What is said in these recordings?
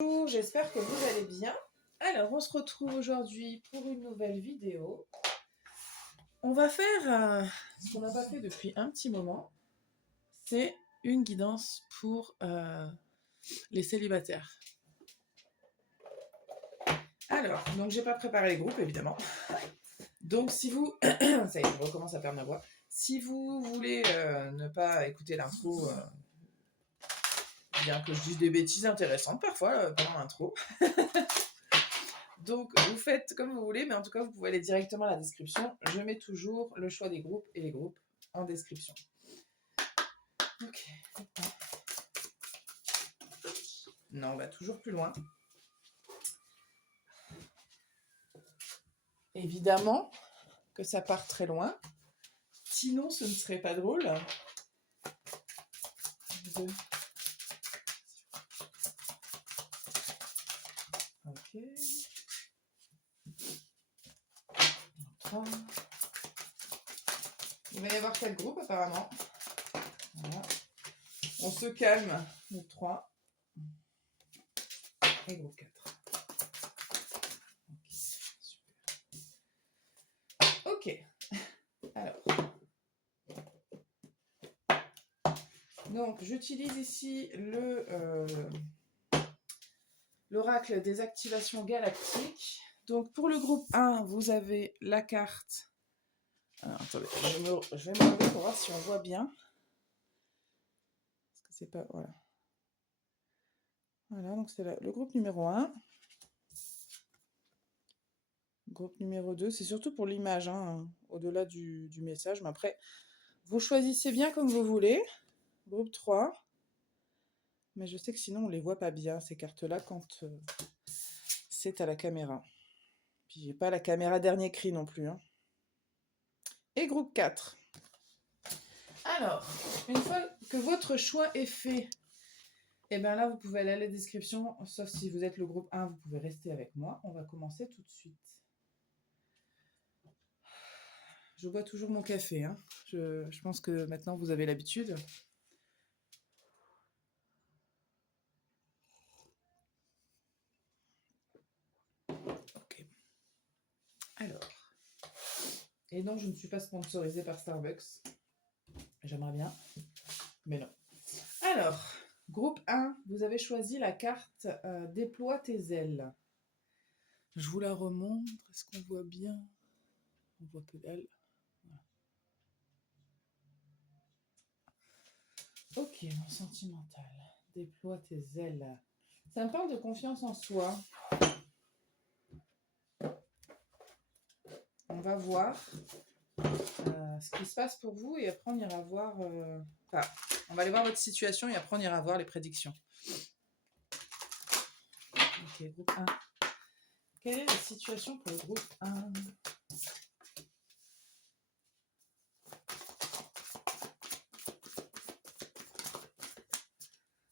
Bonjour, j'espère que vous allez bien. Alors, on se retrouve aujourd'hui pour une nouvelle vidéo. On va faire ce qu'on n'a pas fait depuis un petit moment. C'est une guidance pour les célibataires. Alors, donc j'ai pas préparé les groupes, évidemment. Donc, si vous... Ça y est, je recommence à perdre ma voix. Si vous voulez ne pas écouter l'intro, bien que je dise des bêtises intéressantes parfois pendant l'intro... Donc, vous faites comme vous voulez, mais en tout cas, vous pouvez aller directement à la description. Je mets toujours le choix des groupes et les groupes en description. Ok. Non, on va toujours plus loin. Évidemment que ça part très loin. Sinon, ce ne serait pas drôle. Ok. 3. Il va y avoir 4 groupes apparemment. Voilà. On se calme. Groupe 3 et groupe 4. Ok, super. Ok. Alors. Donc, j'utilise ici l'oracle des activations galactiques. Donc, pour le groupe 1, vous avez la carte. Alors, attendez, je vais me lever pour voir si on voit bien. Parce que c'est pas... Voilà. Voilà, donc c'est le groupe numéro 1. Groupe numéro 2, c'est surtout pour l'image, hein, au-delà du message. Mais après, vous choisissez bien comme vous voulez. Groupe 3. Mais je sais que sinon, on ne les voit pas bien, ces cartes-là, quand c'est à la caméra. Puis, j'ai pas la caméra dernier cri non plus. Hein. Et groupe 4. Alors, une fois que votre choix est fait, et bien là, vous pouvez aller à la description, sauf si vous êtes le groupe 1, vous pouvez rester avec moi. On va commencer tout de suite. Je bois toujours mon café. Hein. Je pense que maintenant, vous avez l'habitude. Ok. Alors. Et non, je ne suis pas sponsorisée par Starbucks. J'aimerais bien, mais non. Alors, groupe 1, vous avez choisi la carte Déploie tes ailes. Je vous la remontre. Est-ce qu'on voit bien? On voit peu d'ailes. Voilà. Ok, mon sentimental. Déploie tes ailes. Ça me parle de confiance en soi. On va voir ce qui se passe pour vous et après on ira voir... Enfin, on va aller voir votre situation et après on ira voir les prédictions. Ok, groupe 1. Quelle est la situation pour le groupe 1?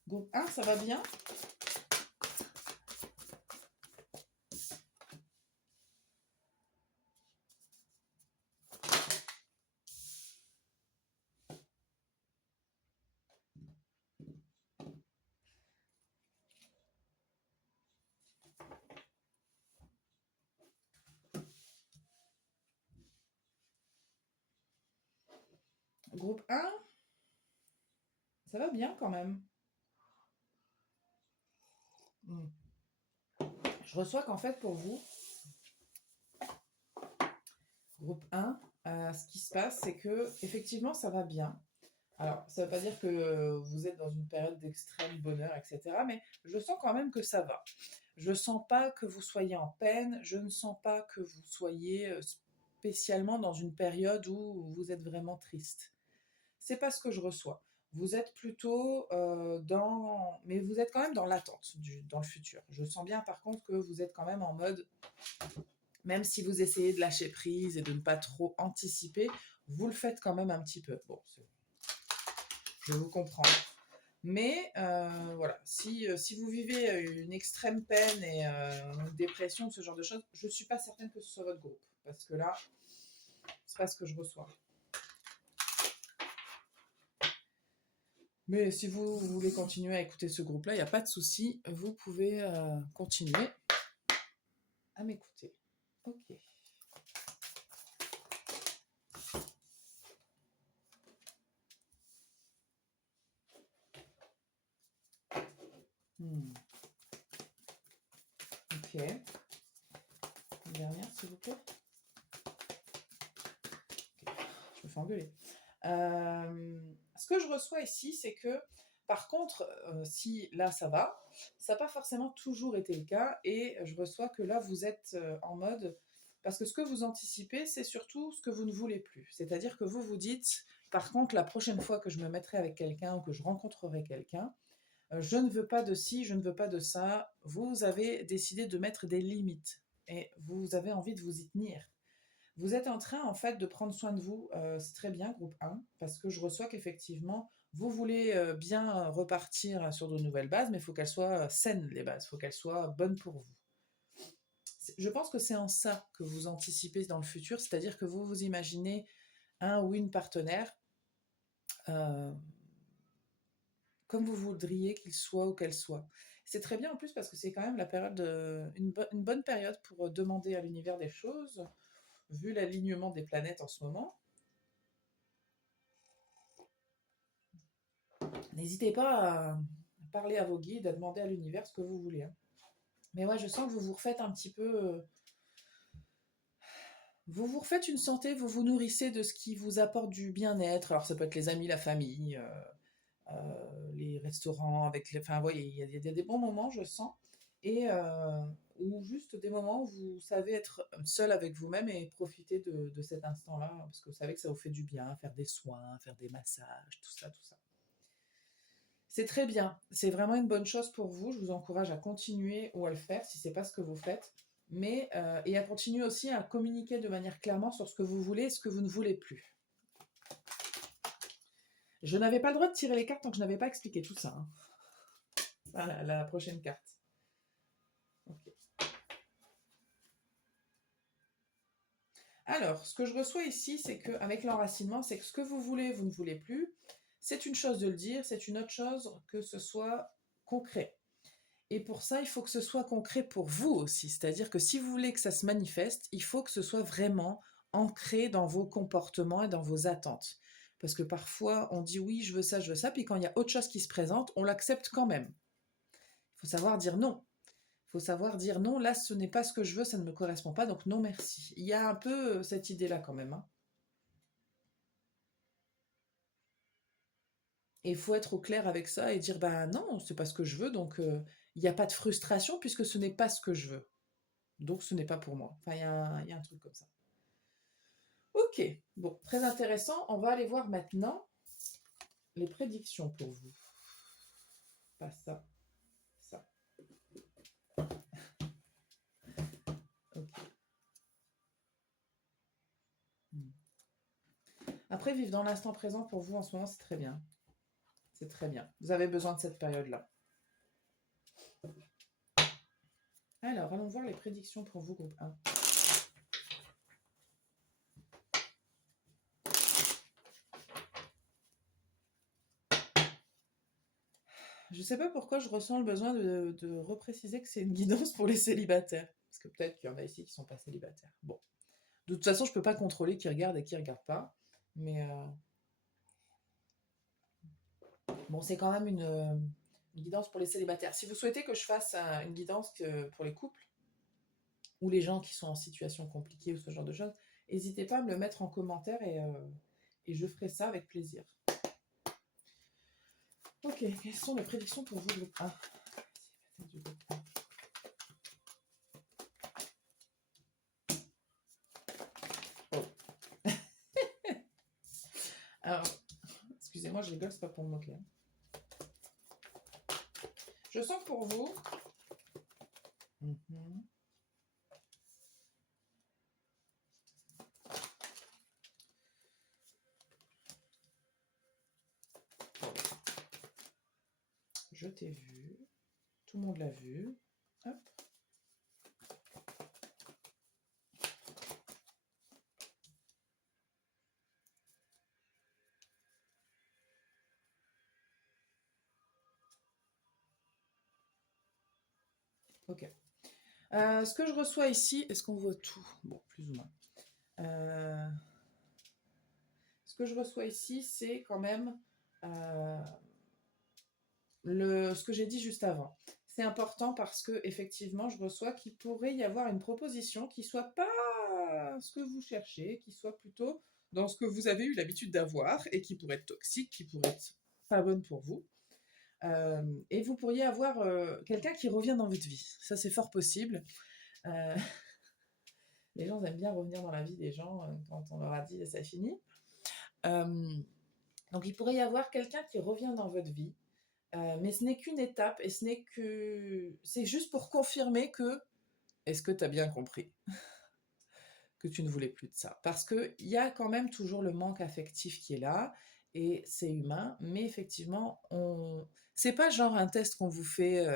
Groupe 1, ça va bien? Groupe 1, ça va bien quand même. Je reçois qu'en fait pour vous, groupe 1, ce qui se passe, c'est que effectivement ça va bien. Alors, ça ne veut pas dire que vous êtes dans une période d'extrême bonheur, etc. Mais je sens quand même que ça va. Je ne sens pas que vous soyez en peine. Je ne sens pas que vous soyez spécialement dans une période où vous êtes vraiment triste. C'est pas ce que je reçois. Vous êtes plutôt dans... Mais vous êtes quand même dans l'attente, dans le futur. Je sens bien par contre que vous êtes quand même en mode... Même si vous essayez de lâcher prise et de ne pas trop anticiper, vous le faites quand même un petit peu. Bon, je vous comprends. Mais voilà, si vous vivez une extrême peine et une dépression, ce genre de choses, je ne suis pas certaine que ce soit votre groupe. Parce que là, c'est pas ce que je reçois. Mais si vous voulez continuer à écouter ce groupe-là, il n'y a pas de souci, vous pouvez continuer à m'écouter. Ok. Hmm. Ok. Une dernière, s'il vous plaît. Ok. Je me fais engueuler. Ce que je reçois ici, c'est que, par contre, si là ça va, ça n'a pas forcément toujours été le cas, et je reçois que là vous êtes en mode, parce que ce que vous anticipez, c'est surtout ce que vous ne voulez plus. C'est-à-dire que vous vous dites, par contre, la prochaine fois que je me mettrai avec quelqu'un ou que je rencontrerai quelqu'un, je ne veux pas de ci, je ne veux pas de ça. Vous avez décidé de mettre des limites et vous avez envie de vous y tenir. Vous êtes en train, en fait, de prendre soin de vous. C'est très bien, groupe 1, parce que je reçois qu'effectivement, vous voulez bien repartir sur de nouvelles bases, mais il faut qu'elles soient saines, les bases. Il faut qu'elles soient bonnes pour vous. Je pense que c'est en ça que vous anticipez dans le futur, c'est-à-dire que vous vous imaginez un ou une partenaire euh, comme vous voudriez qu'il soit ou qu'elle soit. C'est très bien en plus parce que c'est quand même la période, une bonne période pour demander à l'univers des choses, vu l'alignement des planètes en ce moment. N'hésitez pas à parler à vos guides, à demander à l'univers ce que vous voulez, hein. Mais moi, je sens que vous vous refaites un petit peu. Vous vous refaites une santé, vous vous nourrissez de ce qui vous apporte du bien-être. Alors, ça peut être les amis, la famille, les restaurants, avec les. Enfin, vous voyez, il y a des bons moments, je sens. Et ou juste des moments où vous savez être seul avec vous-même et profiter de cet instant-là, parce que vous savez que ça vous fait du bien, faire des soins, faire des massages, tout ça, tout ça. C'est très bien. C'est vraiment une bonne chose pour vous. Je vous encourage à continuer ou à le faire si c'est pas ce que vous faites. Mais, et à continuer aussi à communiquer de manière clairement sur ce que vous voulez et ce que vous ne voulez plus. Je n'avais pas le droit de tirer les cartes tant que je n'avais pas expliqué tout ça, hein. Voilà, la prochaine carte. Ok. Alors, ce que je reçois ici, c'est qu'avec l'enracinement, c'est que ce que vous voulez, vous ne voulez plus. C'est une chose de le dire, c'est une autre chose que ce soit concret. Et pour ça, il faut que ce soit concret pour vous aussi. C'est-à-dire que si vous voulez que ça se manifeste, il faut que ce soit vraiment ancré dans vos comportements et dans vos attentes. Parce que parfois, on dit oui, je veux ça, puis quand il y a autre chose qui se présente, on l'accepte quand même. Il faut savoir dire non. Il faut savoir dire non, là, ce n'est pas ce que je veux, ça ne me correspond pas, donc non merci. Il y a un peu cette idée-là quand même, hein. Et il faut être au clair avec ça et dire, ben non, c'est pas ce que je veux, donc il n'y a pas de frustration puisque ce n'est pas ce que je veux. Donc ce n'est pas pour moi. Enfin, il y a un truc comme ça. Ok, bon, très intéressant. On va aller voir maintenant les prédictions pour vous. Pas ça, ça. Ok. Hmm. Après, vivre dans l'instant présent pour vous en ce moment, c'est très bien. C'est très bien. Vous avez besoin de cette période-là. Alors, allons voir les prédictions pour vous, groupe 1. Je ne sais pas pourquoi je ressens le besoin de repréciser que c'est une guidance pour les célibataires. Parce que peut-être qu'il y en a ici qui ne sont pas célibataires. Bon. De toute façon, je ne peux pas contrôler qui regarde et qui ne regarde pas. Mais bon, c'est quand même une guidance pour les célibataires. Si vous souhaitez que je fasse une guidance pour les couples ou les gens qui sont en situation compliquée ou ce genre de choses, n'hésitez pas à me le mettre en commentaire et je ferai ça avec plaisir. Ok, quelles sont les prédictions pour vous, groupe 1? Oh. Alors, excusez-moi, je rigole, c'est pas pour me moquer, hein. Je sens que pour vous, je t'ai vu, tout le monde l'a vu. Hop. Ok. Ce que je reçois ici, est-ce qu'on voit tout? Bon, plus ou moins. Euh, ce que je reçois ici, c'est quand même euh, ce que j'ai dit juste avant. C'est important parce que effectivement, je reçois qu'il pourrait y avoir une proposition qui soit pas ce que vous cherchez, qui soit plutôt dans ce que vous avez eu l'habitude d'avoir et qui pourrait être toxique, qui pourrait être pas bonne pour vous. Et vous pourriez avoir quelqu'un qui revient dans votre vie. Ça, c'est fort possible. Euh, les gens aiment bien revenir dans la vie des gens quand on leur a dit ça finit. Euh, donc, il pourrait y avoir quelqu'un qui revient dans votre vie. Mais ce n'est qu'une étape et c'est juste pour confirmer que est-ce que tu as bien compris que tu ne voulais plus de ça? Parce qu'il y a quand même toujours le manque affectif qui est là et c'est humain, mais effectivement, c'est pas genre un test qu'on vous fait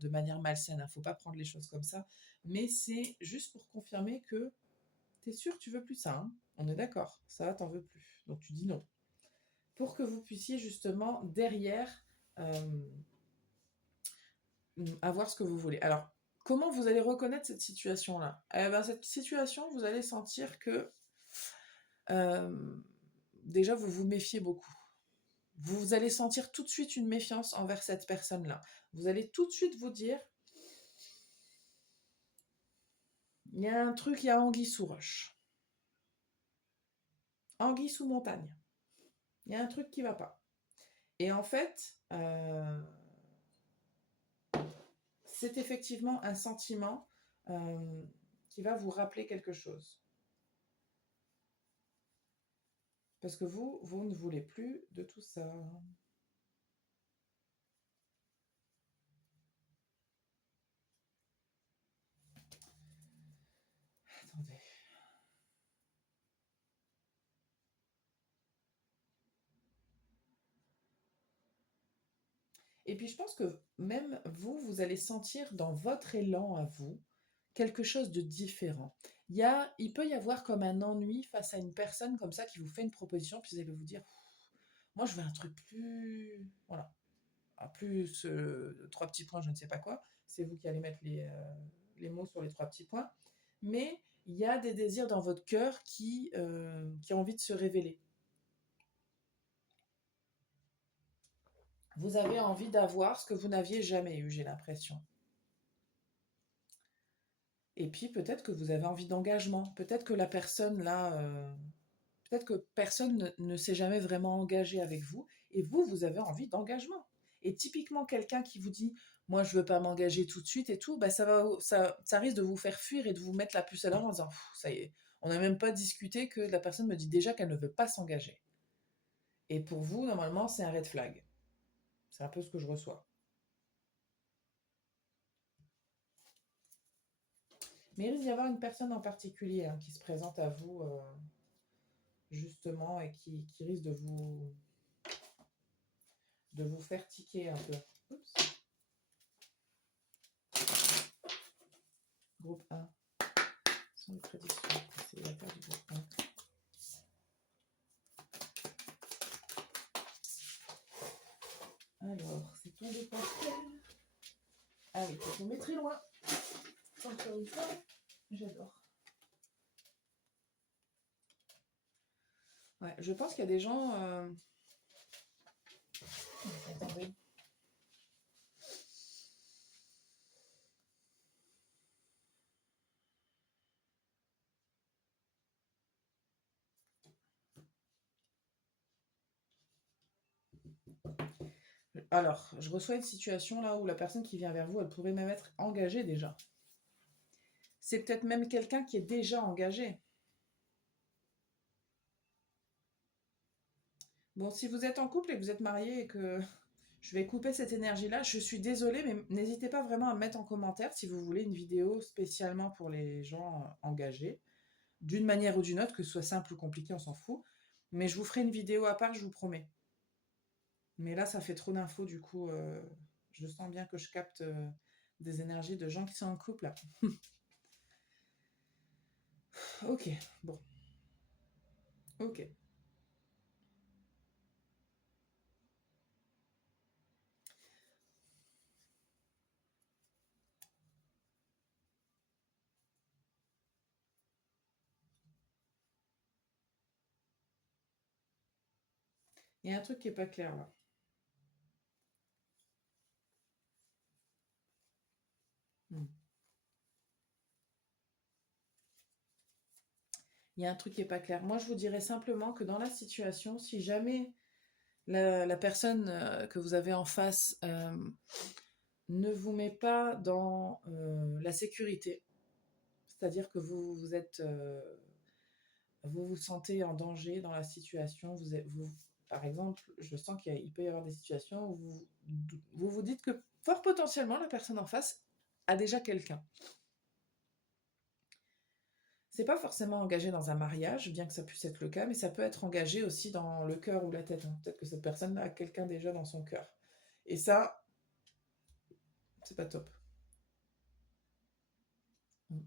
de manière malsaine, hein, faut pas prendre les choses comme ça, mais c'est juste pour confirmer que t'es sûr que tu veux plus ça, hein. On est d'accord, ça t'en veux plus, donc tu dis non. Pour que vous puissiez justement derrière euh, avoir ce que vous voulez. Alors, comment vous allez reconnaître cette situation-là? Eh ben, cette situation, vous allez sentir que euh, déjà, vous vous méfiez beaucoup. Vous allez sentir tout de suite une méfiance envers cette personne-là. Vous allez tout de suite vous dire, il y a un truc, il y a anguille sous roche. Anguille sous montagne. Il y a un truc qui va pas. Et en fait, c'est effectivement un sentiment qui va vous rappeler quelque chose. Parce que vous ne voulez plus de tout ça. Attendez. Et puis je pense que même vous, vous allez sentir dans votre élan à vous quelque chose de différent. Il peut y avoir comme un ennui face à une personne comme ça qui vous fait une proposition, puis vous allez vous dire, moi je veux un truc plus, voilà, plus trois petits points, je ne sais pas quoi. C'est vous qui allez mettre les mots sur les trois petits points. Mais il y a des désirs dans votre cœur qui ont envie de se révéler. Vous avez envie d'avoir ce que vous n'aviez jamais eu, j'ai l'impression. Et puis peut-être que vous avez envie d'engagement. Peut-être que la personne là, peut-être que personne ne s'est jamais vraiment engagé avec vous. Et vous avez envie d'engagement. Et typiquement quelqu'un qui vous dit, moi je veux pas m'engager tout de suite et tout, bah ça risque de vous faire fuir et de vous mettre la puce à l'oreille en disant, ça y est, on n'a même pas discuté que la personne me dit déjà qu'elle ne veut pas s'engager. Et pour vous, normalement, c'est un red flag. C'est un peu ce que je reçois. Mais il risque d'y avoir une personne en particulier hein, qui se présente à vous justement et qui risque de vous faire tiquer un peu. Oups. Groupe 1. Ce sont les prédictions. C'est l'affaire du groupe 1. Alors, c'est tombé par terre. Ah oui, c'est tombé très loin. Encore une fois, j'adore. Ouais, je pense qu'il y a des gens. Attendez. Alors, je reçois une situation là où la personne qui vient vers vous, elle pourrait même être engagée déjà. C'est peut-être même quelqu'un qui est déjà engagé. Bon, si vous êtes en couple et que vous êtes marié et que je vais couper cette énergie-là, je suis désolée, mais n'hésitez pas vraiment à me mettre en commentaire si vous voulez une vidéo spécialement pour les gens engagés, d'une manière ou d'une autre, que ce soit simple ou compliqué, on s'en fout. Mais je vous ferai une vidéo à part, je vous promets. Mais là, ça fait trop d'infos, du coup, je sens bien que je capte des énergies de gens qui sont en couple là. Ok, bon, ok. Il y a un truc qui est pas clair là. Hmm. Il y a un truc qui est pas clair. Moi, je vous dirais simplement que dans la situation, si jamais la personne que vous avez en face ne vous met pas dans la sécurité, c'est-à-dire que vous vous sentez en danger dans la situation, par exemple, je sens qu'il peut y avoir des situations où vous dites que fort potentiellement la personne en face a déjà quelqu'un. C'est pas forcément engagé dans un mariage, bien que ça puisse être le cas, mais ça peut être engagé aussi dans le cœur ou la tête, hein. Peut-être que cette personne a quelqu'un déjà dans son cœur. Et ça, c'est pas top. Mm.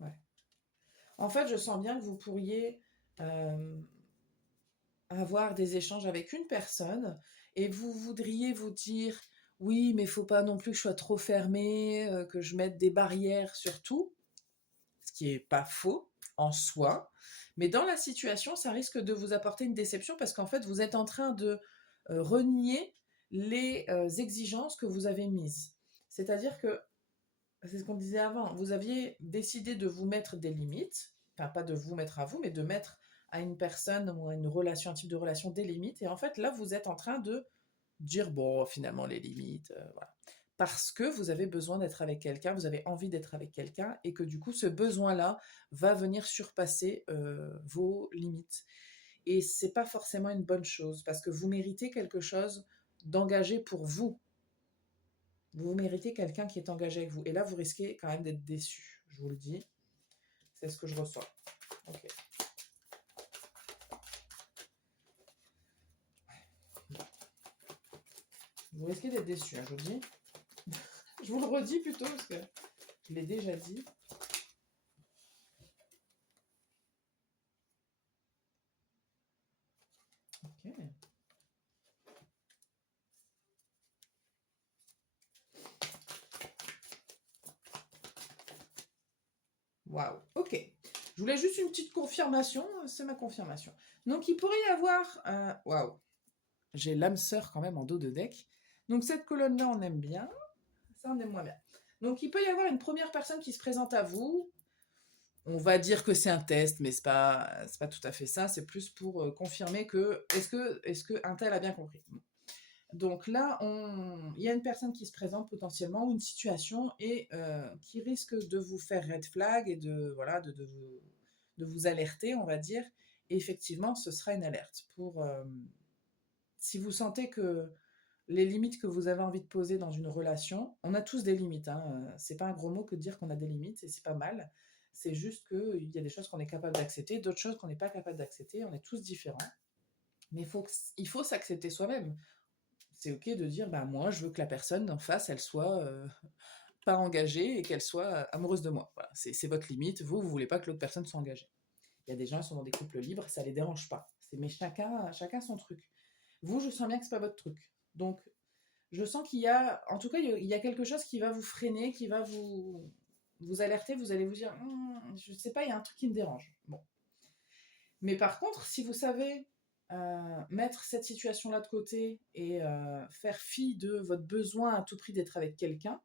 Ouais. En fait, je sens bien que vous pourriez euh, avoir des échanges avec une personne et vous voudriez vous dire oui, mais il faut pas non plus que je sois trop fermée, que je mette des barrières sur tout, ce qui est pas faux en soi, mais dans la situation, ça risque de vous apporter une déception parce qu'en fait, vous êtes en train de renier les exigences que vous avez mises. C'est-à-dire que, c'est ce qu'on disait avant, vous aviez décidé de vous mettre des limites, enfin pas de vous mettre à vous, mais de mettre à une personne ou à une relation, un type de relation des limites, et en fait là, vous êtes en train de dire, bon, finalement, les limites, voilà. Parce que vous avez besoin d'être avec quelqu'un, vous avez envie d'être avec quelqu'un, et que du coup, ce besoin-là va venir surpasser vos limites. Et c'est pas forcément une bonne chose, parce que vous méritez quelque chose d'engagé pour vous. Vous méritez quelqu'un qui est engagé avec vous. Et là, vous risquez quand même d'être déçu, je vous le dis. C'est ce que je reçois. Ok. Vous risquez d'être déçu, hein, je vous le dis. Je vous le redis plutôt, parce que je l'ai déjà dit. Ok. Waouh, ok. Je voulais juste une petite confirmation, c'est ma confirmation. Donc il pourrait y avoir... Waouh, j'ai l'âme sœur quand même en dos de deck. Donc cette colonne-là, on aime bien, ça on aime moins bien. Donc il peut y avoir une première personne qui se présente à vous. On va dire que c'est un test, mais c'est pas tout à fait ça. C'est plus pour confirmer que est-ce que un tel a bien compris. Donc là, il y a une personne qui se présente potentiellement ou une situation et qui risque de vous faire red flag et voilà, de vous alerter, on va dire. Et effectivement, ce sera une alerte pour si vous sentez que les limites que vous avez envie de poser dans une relation, on a tous des limites, hein, c'est pas un gros mot que de dire qu'on a des limites et c'est pas mal. C'est juste qu'il y a des choses qu'on est capable d'accepter, d'autres choses qu'on n'est pas capable d'accepter. On est tous différents, mais il faut s'accepter soi-même. C'est ok de dire, bah moi, je veux que la personne en face, elle soit pas engagée et qu'elle soit amoureuse de moi. Voilà, c'est votre limite. Vous voulez pas que l'autre personne soit engagée. Il y a des gens qui sont dans des couples libres, ça les dérange pas. Mais chacun son truc. Vous, je sens bien que c'est pas votre truc. Donc, je sens qu'il y a, en tout cas, il y a quelque chose qui va vous freiner, qui va vous alerter. Vous allez vous dire, je sais pas, il y a un truc qui me dérange. Bon. Mais par contre, si vous savez mettre cette situation-là de côté et faire fi de votre besoin à tout prix d'être avec quelqu'un,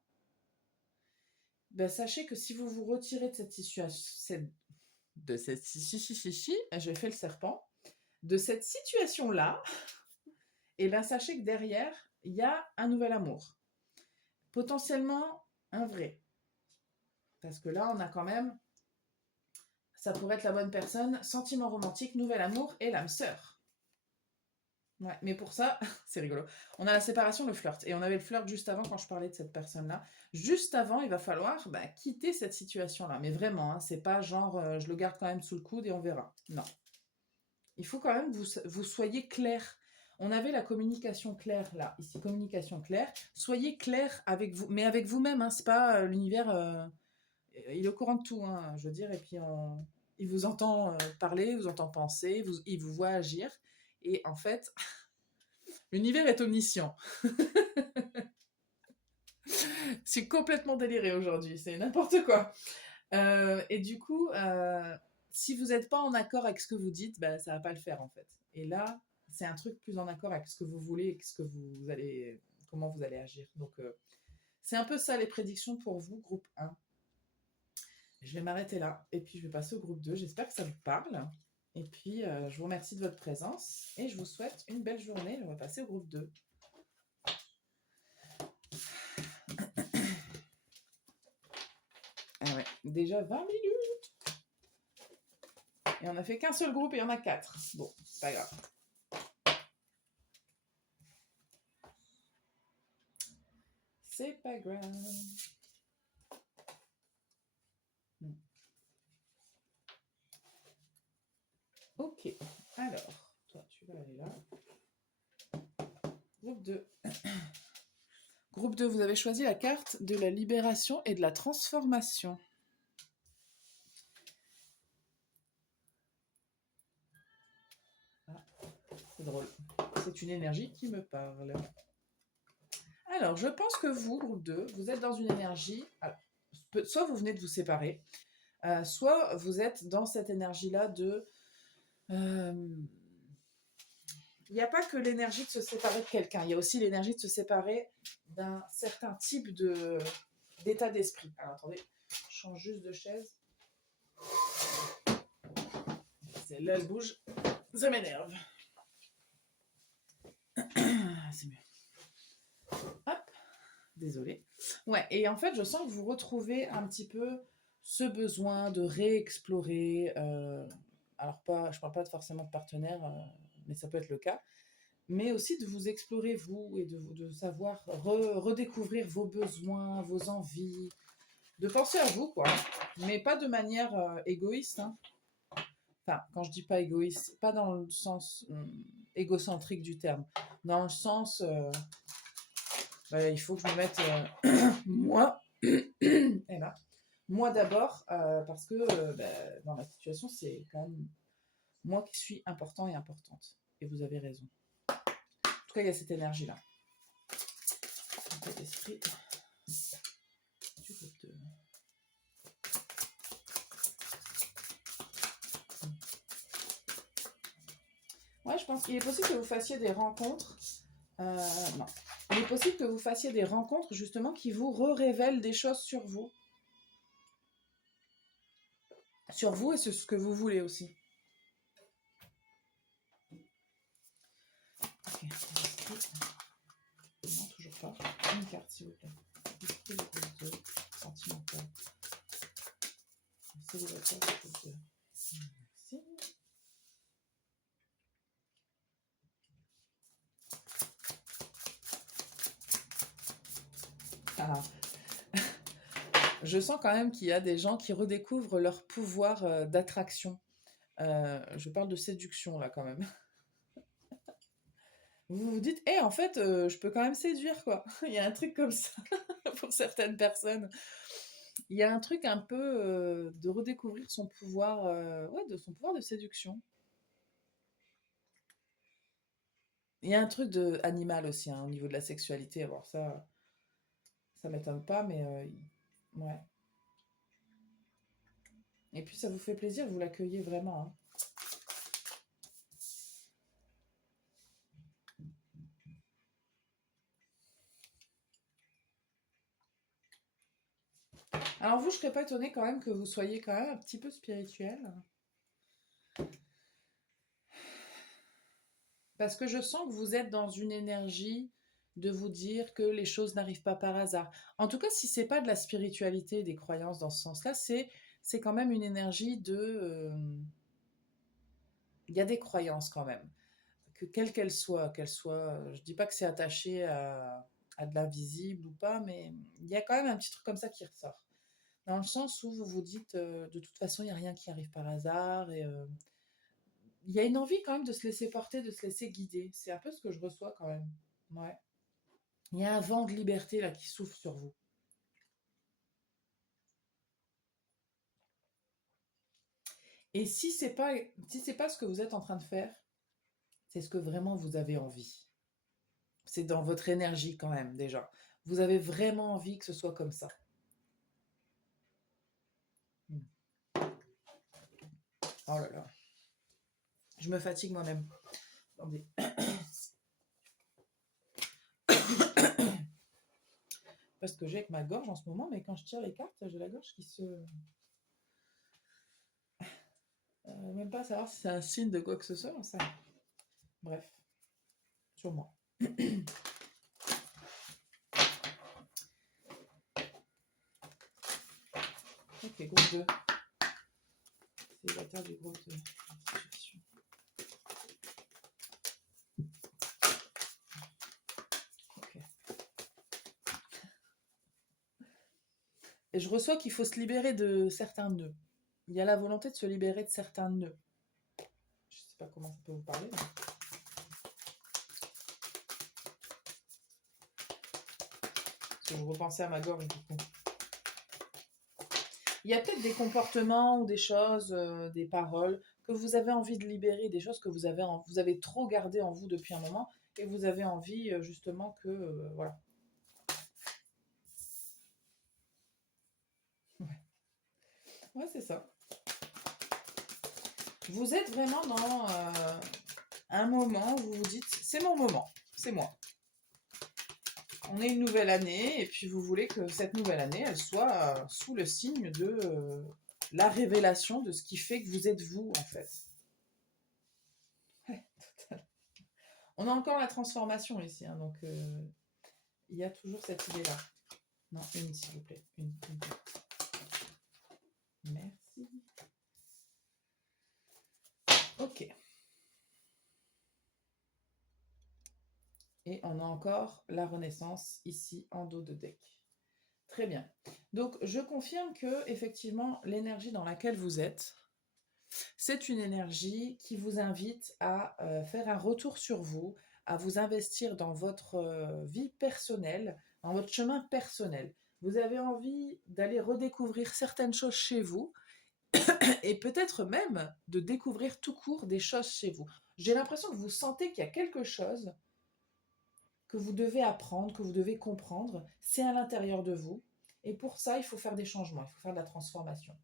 ben, sachez que si vous vous retirez de cette situation, j'ai fait le serpent, de cette situation-là, et ben sachez que derrière, il y a un nouvel amour. Potentiellement un vrai. Parce que là, on a quand même, ça pourrait être la bonne personne, sentiment romantique, nouvel amour et l'âme sœur. Ouais, mais pour ça, c'est rigolo. On a la séparation, le flirt. Et on avait le flirt juste avant quand je parlais de cette personne-là. Juste avant, il va falloir quitter cette situation-là. Mais vraiment, hein, c'est pas genre je le garde quand même sous le coude et on verra. Non. Il faut quand même que vous soyez clair. On avait la communication claire là, ici, communication claire. Soyez clair avec vous, mais avec vous-même. Hein, c'est pas l'univers, il est au courant de tout, hein, je veux dire. Et puis il vous entend parler, il vous entend penser, il vous voit agir. Et en fait, l'univers est omniscient. Je suis complètement délirée aujourd'hui, c'est n'importe quoi. Et du coup, si vous n'êtes pas en accord avec ce que vous dites, bah, ça va pas le faire en fait. Et là, c'est un truc plus en accord avec ce que vous voulez et ce que vous allez, comment vous allez agir. Donc, c'est un peu ça les prédictions pour vous, groupe 1. Je vais m'arrêter là et puis je vais passer au groupe 2. J'espère que ça vous parle. Et puis, je vous remercie de votre présence et je vous souhaite une belle journée. On va passer au groupe 2. Ah ouais, déjà 20 minutes. Et on n'a fait qu'un seul groupe et il y en a 4. Bon, c'est pas grave. C'est pas grave. Ok, alors, toi, tu vas aller là. Groupe 2. Groupe 2, vous avez choisi la carte de la libération et de la transformation. Ah, c'est drôle. C'est une énergie qui me parle. Alors, je pense que vous, groupe 2, vous êtes dans une énergie... Alors, soit vous venez de vous séparer, soit vous êtes dans cette énergie-là de... Il n'y a pas que l'énergie de se séparer de quelqu'un, il y a aussi l'énergie de se séparer d'un certain type d'état d'esprit. Alors, attendez, je change juste de chaise. Celle-là, elle bouge, ça m'énerve. C'est mieux. Hop, désolée. Ouais, et en fait, je sens que vous retrouvez un petit peu ce besoin de réexplorer. Alors, je ne parle pas forcément de partenaire, mais ça peut être le cas. Mais aussi de vous explorer, vous, et de savoir redécouvrir vos besoins, vos envies, de penser à vous, quoi. Mais pas de manière égoïste, hein. Enfin, quand je dis pas égoïste, pas dans le sens égocentrique du terme, dans le sens, il faut que je me mette moi, et là, moi d'abord, parce que dans ma situation, c'est quand même moi qui suis important et importante. Et vous avez raison. En tout cas, il y a cette énergie-là. L'état d'esprit du groupe 2. Ouais, je pense qu'il est possible que vous fassiez des rencontres. Non. Il est possible que vous fassiez des rencontres justement qui vous révèlent des choses sur vous. Sur vous et sur ce que vous voulez aussi. Ok. Non, toujours pas. Une carte, s'il vous plaît. Esprit de groupe 2. Sentimental. Célibataire de groupe 2. Merci. Ah. Je sens quand même qu'il y a des gens qui redécouvrent leur pouvoir d'attraction. Je parle de séduction là quand même. Vous vous dites, en fait, je peux quand même séduire quoi. Il y a un truc comme ça pour certaines personnes. Il y a un truc un peu de redécouvrir son pouvoir, de son pouvoir de séduction. Il y a un truc de animal aussi hein, au niveau de la sexualité. Alors ça m'étonne pas, mais ouais. Et puis ça vous fait plaisir, vous l'accueillez vraiment. Hein. Alors vous, je serais pas étonnée quand même que vous soyez quand même un petit peu spirituel. Parce que je sens que vous êtes dans une énergie de vous dire que les choses n'arrivent pas par hasard. En tout cas, si c'est pas de la spiritualité, des croyances dans ce sens-là, c'est quand même une énergie de... Il y a des croyances quand même. Que quelle qu'elle soit, je dis pas que c'est attaché à de l'invisible ou pas, mais il y a quand même un petit truc comme ça qui ressort. Dans le sens où vous vous dites, de toute façon, il n'y a rien qui arrive par hasard, et il y a une envie quand même de se laisser porter, de se laisser guider. C'est un peu ce que je reçois quand même. Ouais. Il y a un vent de liberté là qui souffle sur vous. Et si c'est pas ce que vous êtes en train de faire, c'est ce que vraiment vous avez envie. C'est dans votre énergie quand même déjà. Vous avez vraiment envie que ce soit comme ça. Hmm. Oh là là. Je me fatigue moi-même. Attendez. Parce que j'ai avec ma gorge en ce moment, mais quand je tire les cartes, j'ai la gorge qui se... même pas savoir si c'est un signe de quoi que ce soit, ça. Bref, sûrement. Ok, groupe 2. Célibataire du groupe 2. Ok. Et je reçois qu'il faut se libérer de certains nœuds. Il y a la volonté de se libérer de certains nœuds. Je ne sais pas comment ça peut vous parler. Mais... parce que je repensais à ma gorge du coup. Il y a peut-être des comportements ou des choses, des paroles que vous avez envie de libérer, des choses que vous avez trop gardées en vous depuis un moment et vous avez envie justement que... voilà. Ouais, ouais c'est ça. Vous êtes vraiment dans un moment où vous vous dites, c'est mon moment, c'est moi. On est une nouvelle année et puis vous voulez que cette nouvelle année, elle soit sous le signe de la révélation de ce qui fait que vous êtes vous en fait. Ouais, total. On a encore la transformation ici, hein, donc il y a toujours cette idée-là. Non, une s'il vous plaît. Une. Merci. Ok. Et on a encore la Renaissance ici en dos de deck. Très bien. Donc je confirme que effectivement l'énergie dans laquelle vous êtes, c'est une énergie qui vous invite à faire un retour sur vous, à vous investir dans votre vie personnelle, dans votre chemin personnel. Vous avez envie d'aller redécouvrir certaines choses chez vous et peut-être même de découvrir tout court des choses chez vous. J'ai l'impression que vous sentez qu'il y a quelque chose que vous devez apprendre, que vous devez comprendre. C'est à l'intérieur de vous. Et pour ça, il faut faire des changements, il faut faire de la transformation.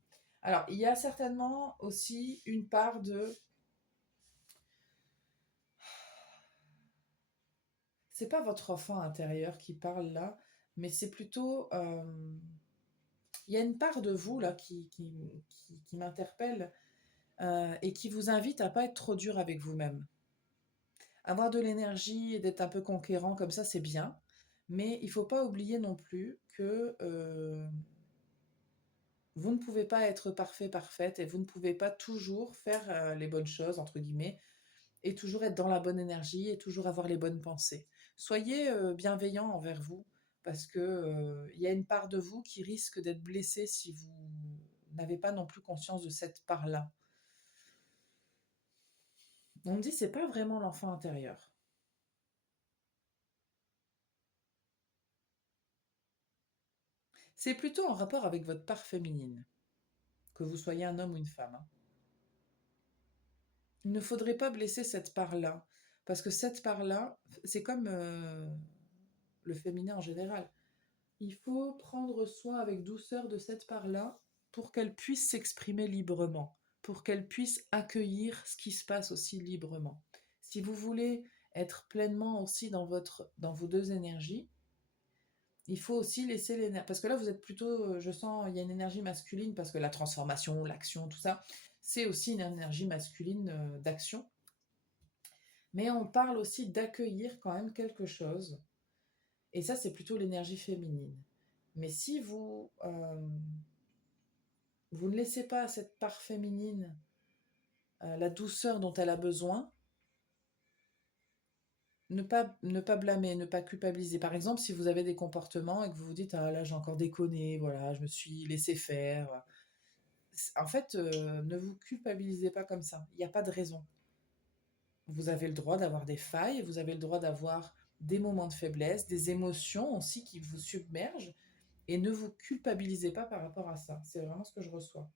Alors, il y a certainement aussi une part de... c'est pas votre enfant intérieur qui parle là, mais c'est plutôt... il y a une part de vous là qui m'interpelle et qui vous invite à pas être trop dur avec vous-même. Avoir de l'énergie et d'être un peu conquérant comme ça, c'est bien. Mais il ne faut pas oublier non plus que vous ne pouvez pas être parfait, parfaite, et vous ne pouvez pas toujours faire les bonnes choses, entre guillemets, et toujours être dans la bonne énergie, et toujours avoir les bonnes pensées. Soyez bienveillant envers vous, parce que il y a une part de vous qui risque d'être blessée si vous n'avez pas non plus conscience de cette part-là. On me dit c'est pas vraiment l'enfant intérieur. C'est plutôt en rapport avec votre part féminine, que vous soyez un homme ou une femme, hein. Il ne faudrait pas blesser cette part-là, parce que cette part-là, c'est comme le féminin en général. Il faut prendre soin avec douceur de cette part-là pour qu'elle puisse s'exprimer librement, pour qu'elle puisse accueillir ce qui se passe aussi librement. Si vous voulez être pleinement aussi dans vos deux énergies, il faut aussi laisser l'énergie. Parce que là, vous êtes plutôt, je sens, il y a une énergie masculine, parce que la transformation, l'action, tout ça, c'est aussi une énergie masculine d'action. Mais on parle aussi d'accueillir quand même quelque chose. Et ça, c'est plutôt l'énergie féminine. Mais si vous ne laissez pas à cette part féminine la douceur dont elle a besoin, ne pas blâmer, ne pas culpabiliser. Par exemple, si vous avez des comportements et que vous vous dites, ah là, j'ai encore déconné, voilà, je me suis laissé faire. En fait, ne vous culpabilisez pas comme ça. Il n'y a pas de raison. Vous avez le droit d'avoir des failles, vous avez le droit d'avoir des moments de faiblesse, des émotions aussi qui vous submergent, et ne vous culpabilisez pas par rapport à ça. C'est vraiment ce que je reçois.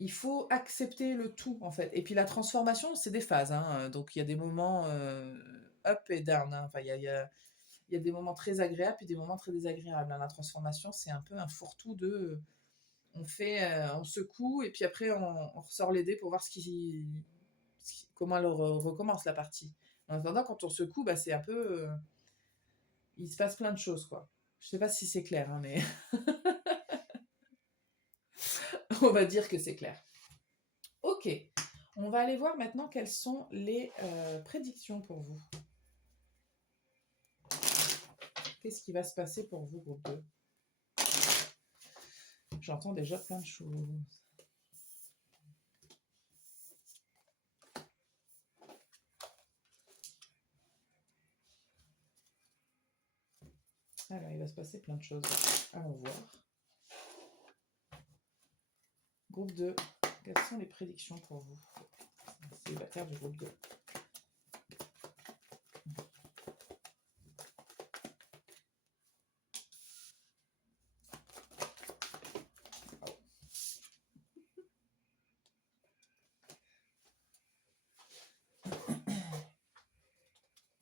Il faut accepter le tout, en fait. Et puis la transformation, c'est des phases, hein. Donc il y a des moments up et down, hein. Enfin, il y a des moments très agréables et des moments très désagréables, hein. La transformation, c'est un peu un fourre-tout de, on fait, on secoue et puis après on ressort les dés pour voir comment elle recommence la partie. En attendant, quand on secoue, bah, c'est un peu, il se passe plein de choses, quoi. Je sais pas si c'est clair, hein, mais on va dire que c'est clair. Ok, on va aller voir maintenant quelles sont les prédictions pour vous. Qu'est-ce qui va se passer pour vous, groupe 2? J'entends déjà plein de choses. Alors, il va se passer plein de choses. Allons voir. Groupe 2, quelles sont les prédictions pour vous? C'est la carte du groupe 2.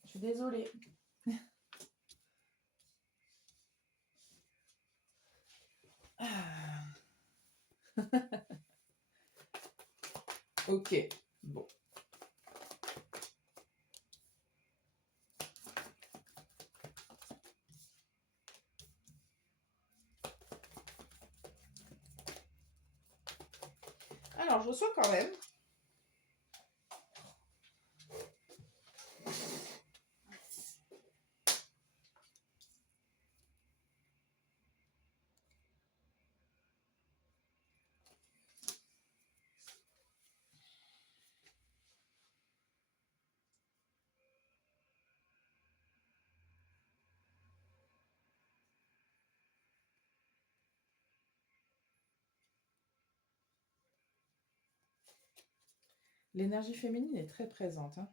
Je suis désolée. Ok, bon. Alors, je reçois quand même l'énergie féminine est très présente, hein.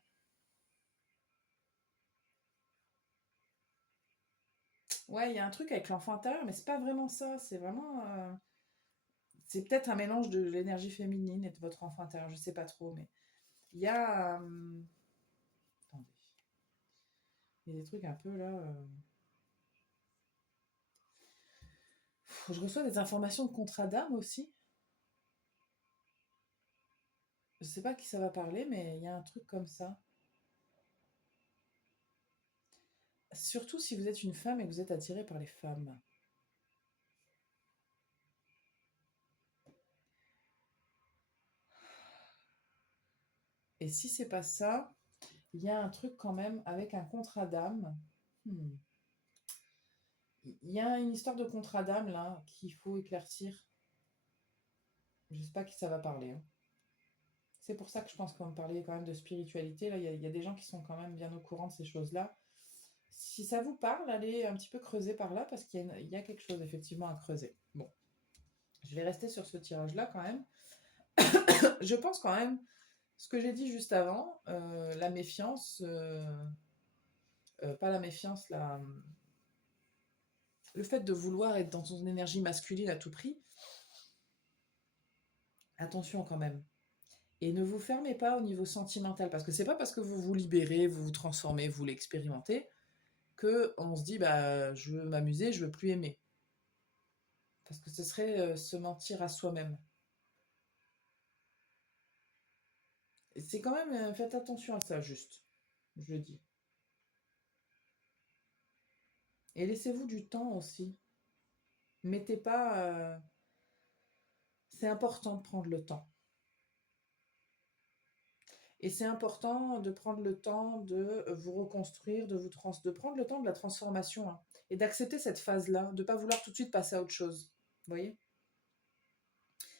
Ouais, il y a un truc avec l'enfant intérieur, mais c'est pas vraiment ça. C'est vraiment. C'est peut-être un mélange de l'énergie féminine et de votre enfant intérieur. Je sais pas trop, mais il y a. Attendez. Il y a des trucs un peu là. Je reçois des informations de contrat d'âme aussi. Je sais pas à qui ça va parler, mais il y a un truc comme ça. Surtout si vous êtes une femme et que vous êtes attiré par les femmes. Et si c'est pas ça, il y a un truc quand même avec un contrat d'âme. Hmm. Il y a une histoire de contrat d'âme là qu'il faut éclaircir. Je sais pas à qui ça va parler, hein. C'est pour ça que je pense qu'on parlait quand même de spiritualité. Là, il y a des gens qui sont quand même bien au courant de ces choses-là. Si ça vous parle, allez un petit peu creuser par là parce qu'il y a quelque chose effectivement à creuser. Bon, je vais rester sur ce tirage-là quand même. Je pense quand même, ce que j'ai dit juste avant, la méfiance, pas la méfiance, le fait de vouloir être dans son énergie masculine à tout prix, attention quand même. Et ne vous fermez pas au niveau sentimental, parce que c'est pas parce que vous vous libérez, vous vous transformez, vous l'expérimentez, que on se dit bah je veux m'amuser, je veux plus aimer. Parce que ce serait se mentir à soi-même. Et c'est quand même, faites attention à ça juste, je le dis. Et laissez-vous du temps aussi. Mettez pas. C'est important de prendre le temps. Et c'est important de prendre le temps de vous reconstruire, de prendre le temps de la transformation, hein, et d'accepter cette phase-là, de ne pas vouloir tout de suite passer à autre chose. Vous voyez?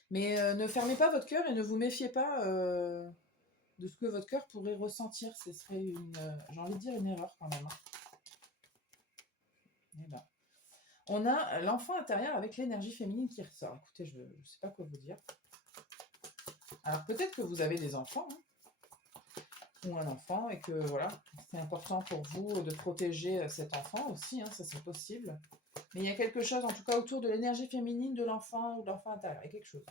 Mais ne fermez pas votre cœur et ne vous méfiez pas de ce que votre cœur pourrait ressentir. Ce serait j'ai envie de dire, une erreur quand même, hein. Eh ben. On a l'enfant intérieur avec l'énergie féminine qui ressort. Écoutez, je ne sais pas quoi vous dire. Alors peut-être que vous avez des enfants, hein, ou un enfant, et que voilà, c'est important pour vous de protéger cet enfant aussi, hein, ça c'est possible. Mais il y a quelque chose, en tout cas, autour de l'énergie féminine de l'enfant ou de l'enfant intérieur. Il y a quelque chose.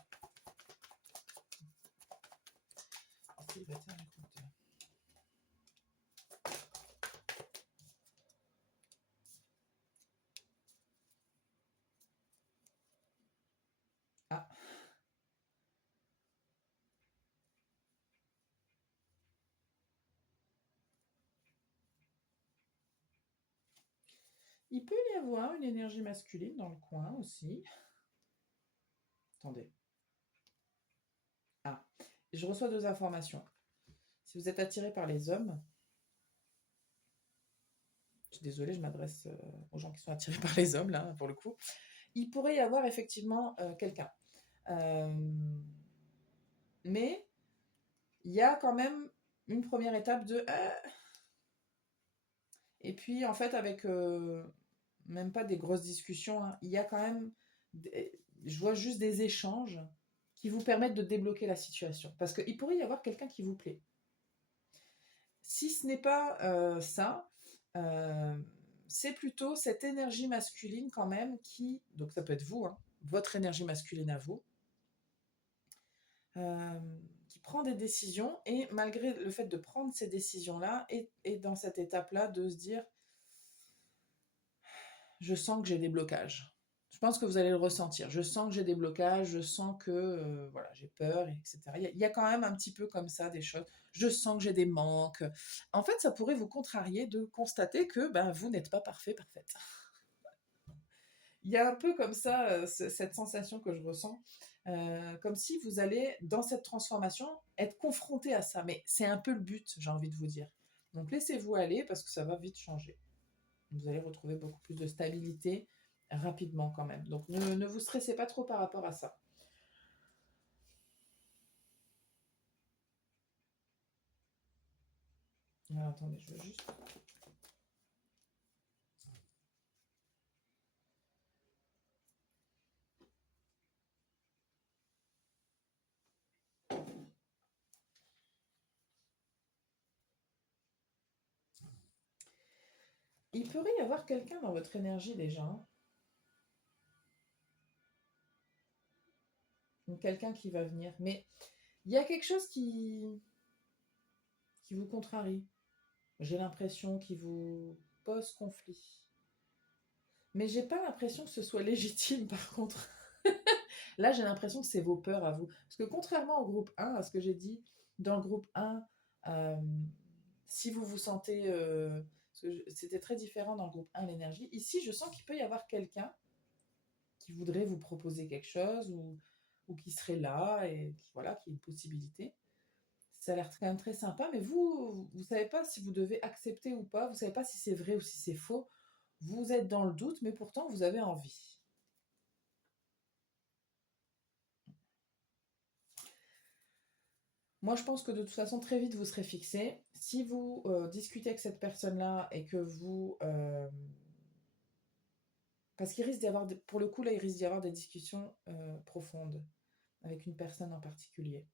Il peut y avoir une énergie masculine dans le coin aussi. Attendez. Ah, je reçois 2 informations. Si vous êtes attiré par les hommes, je suis désolée, je m'adresse aux gens qui sont attirés par les hommes, là, pour le coup. Il pourrait y avoir effectivement quelqu'un. Euh, mais il y a quand même une première étape de... Et puis, en fait, avec même pas des grosses discussions, hein, il y a quand même... je vois juste des échanges qui vous permettent de débloquer la situation. Parce qu'il pourrait y avoir quelqu'un qui vous plaît. Si ce n'est pas ça, euh, c'est plutôt cette énergie masculine quand même qui... Donc ça peut être vous, hein, votre énergie masculine à vous, euh, qui prend des décisions et malgré le fait de prendre ces décisions-là, et dans cette étape-là de se dire, je sens que j'ai des blocages. Je pense que vous allez le ressentir. Je sens que j'ai des blocages, je sens que voilà, j'ai peur, etc. Il y a quand même un petit peu comme ça des choses. Je sens que j'ai des manques. En fait, ça pourrait vous contrarier de constater que ben, vous n'êtes pas parfait, parfaite. Il y a un peu comme ça, cette sensation que je ressens, comme si vous allez, dans cette transformation, être confronté à ça. Mais c'est un peu le but, j'ai envie de vous dire. Donc laissez-vous aller parce que ça va vite changer. Vous allez retrouver beaucoup plus de stabilité rapidement quand même. Donc ne vous stressez pas trop par rapport à ça. Alors, attendez, je veux juste... Il pourrait y avoir quelqu'un dans votre énergie déjà, hein. Donc quelqu'un qui va venir. Mais il y a quelque chose qui vous contrarie. J'ai l'impression qu'il vous pose conflit. Mais j'ai pas l'impression que ce soit légitime par contre. Là, j'ai l'impression que c'est vos peurs à vous. Parce que contrairement au groupe 1, à ce que j'ai dit, dans le groupe 1, euh, si vous vous sentez... c'était très différent dans le groupe 1, l'énergie. Ici, je sens qu'il peut y avoir quelqu'un qui voudrait vous proposer quelque chose ou qui serait là et qui, voilà, qui est une possibilité. Ça a l'air quand même très sympa, mais vous ne savez pas si vous devez accepter ou pas, vous ne savez pas si c'est vrai ou si c'est faux. Vous êtes dans le doute, mais pourtant vous avez envie. Moi, je pense que de toute façon, très vite, vous serez fixé. Si vous discutez avec cette personne-là et que vous... parce qu'il risque d'y avoir, pour le coup, là, il risque d'y avoir des discussions profondes avec une personne en particulier.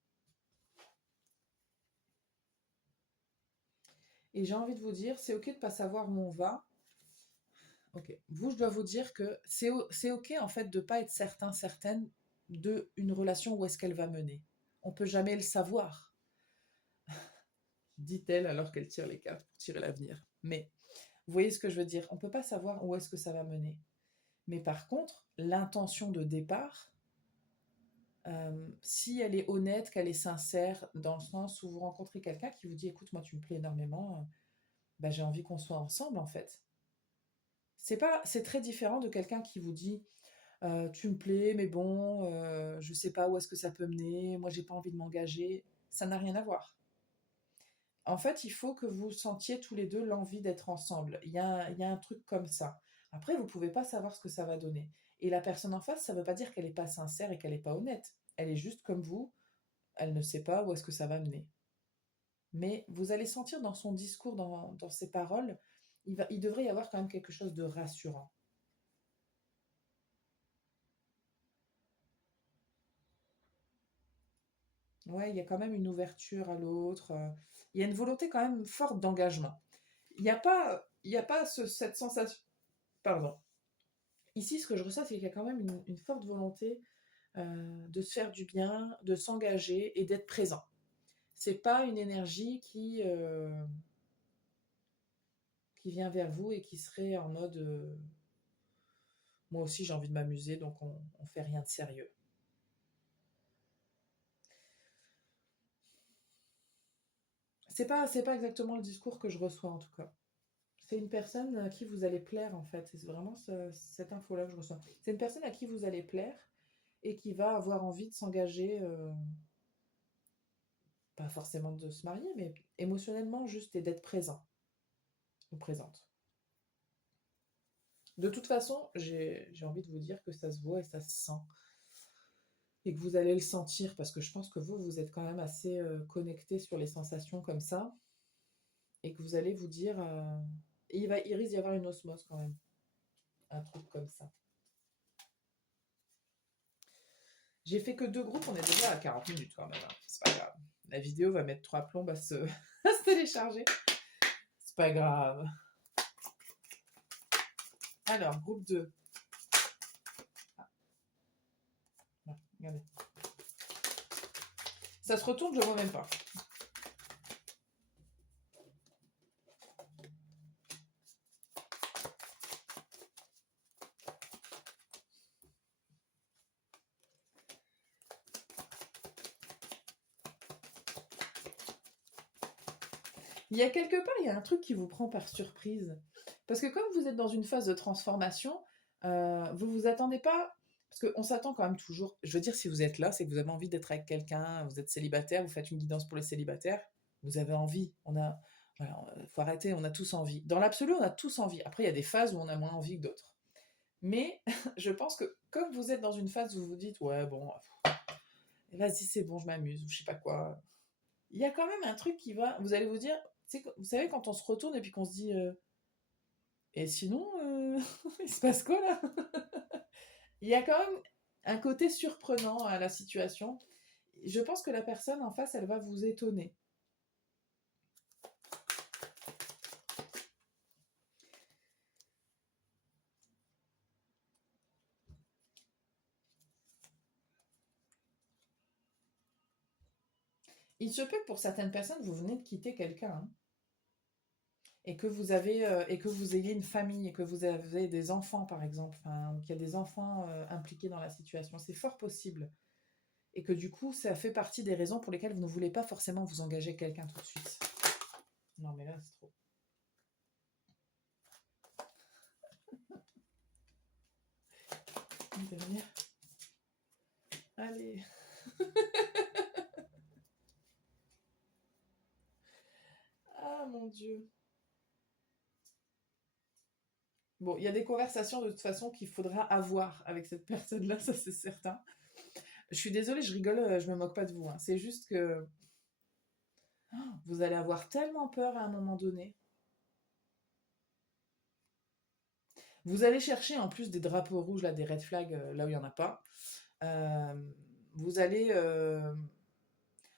Et j'ai envie de vous dire, c'est ok de ne pas savoir où on va. Ok. Vous, je dois vous dire que c'est ok, en fait, de ne pas être certain, certaine de une relation où est-ce qu'elle va mener. On peut jamais le savoir, dit-elle alors qu'elle tire les cartes pour tirer l'avenir. Mais vous voyez ce que je veux dire? On ne peut pas savoir où est-ce que ça va mener. Mais par contre, l'intention de départ, si elle est honnête, qu'elle est sincère, dans le sens où vous rencontrez quelqu'un qui vous dit, écoute, moi tu me plais énormément, bah, j'ai envie qu'on soit ensemble en fait. C'est très différent de quelqu'un qui vous dit, tu me plais, mais bon, je sais pas où est-ce que ça peut mener, moi j'ai pas envie de m'engager. Ça n'a rien à voir. En fait, il faut que vous sentiez tous les deux l'envie d'être ensemble. Il y a un truc comme ça. Après, vous pouvez pas savoir ce que ça va donner. Et la personne en face, ça veut pas dire qu'elle est pas sincère et qu'elle est pas honnête. Elle est juste comme vous, elle ne sait pas où est-ce que ça va mener. Mais vous allez sentir dans son discours, dans ses paroles, il devrait y avoir quand même quelque chose de rassurant. Ouais, il y a quand même une ouverture à l'autre. Il y a une volonté quand même forte d'engagement. Il y a pas cette sensation. Pardon. Ici, ce que je ressens, c'est qu'il y a quand même une forte volonté de se faire du bien, de s'engager et d'être présent. C'est pas une énergie qui vient vers vous et qui serait en mode moi aussi j'ai envie de m'amuser, donc on fait rien de sérieux. C'est pas exactement le discours que je reçois en tout cas. C'est une personne à qui vous allez plaire, en fait. C'est vraiment cette info-là que je ressens. C'est une personne à qui vous allez plaire et qui va avoir envie de s'engager, pas forcément de se marier, mais émotionnellement juste et d'être présent ou présente. De toute façon, j'ai envie de vous dire que ça se voit et ça se sent. Et que vous allez le sentir parce que je pense que vous êtes quand même assez connecté sur les sensations comme ça et que vous allez vous dire, il risque d'y avoir une osmose quand même, un truc comme ça. J'ai fait que 2 groupes, on est déjà à 40 minutes quand même, hein. C'est pas grave. La vidéo va mettre 3 plombes à se, à se télécharger. C'est pas grave. Alors, groupe 2. Ah, là, regardez. Ça se retourne, je ne vois même pas. Il y a quelque part, il y a un truc qui vous prend par surprise. Parce que comme vous êtes dans une phase de transformation, vous vous attendez pas. Parce qu'on s'attend quand même toujours. Je veux dire, si vous êtes là, c'est que vous avez envie d'être avec quelqu'un, vous êtes célibataire, vous faites une guidance pour les célibataires, vous avez envie. Voilà, faut arrêter, on a tous envie. Dans l'absolu, on a tous envie. Après, il y a des phases où on a moins envie que d'autres. Mais je pense que comme vous êtes dans une phase où vous vous dites, ouais, bon, vas-y, c'est bon, je m'amuse, ou je sais pas quoi, il y a quand même un truc qui va. Vous allez vous dire, vous savez, quand on se retourne et puis qu'on se dit, et sinon, il se passe quoi là? Il y a quand même un côté surprenant à la situation. Je pense que la personne en face, elle va vous étonner. Il se peut que pour certaines personnes, vous venez de quitter quelqu'un, hein, et que vous avez et que vous ayez une famille et que vous avez des enfants, par exemple, enfin, qu'il y a des enfants impliqués dans la situation. C'est fort possible. Et que du coup, ça fait partie des raisons pour lesquelles vous ne voulez pas forcément vous engager avec quelqu'un tout de suite. Non, mais là, c'est trop. Une dernière. Allez. Ah mon Dieu. Bon, il y a des conversations de toute façon qu'il faudra avoir avec cette personne-là, ça c'est certain. Je suis désolée, je rigole, je me moque pas de vous, hein. C'est juste que vous allez avoir tellement peur à un moment donné. Vous allez chercher en plus des drapeaux rouges, là, des red flags, là où il n'y en a pas. Euh, vous allez.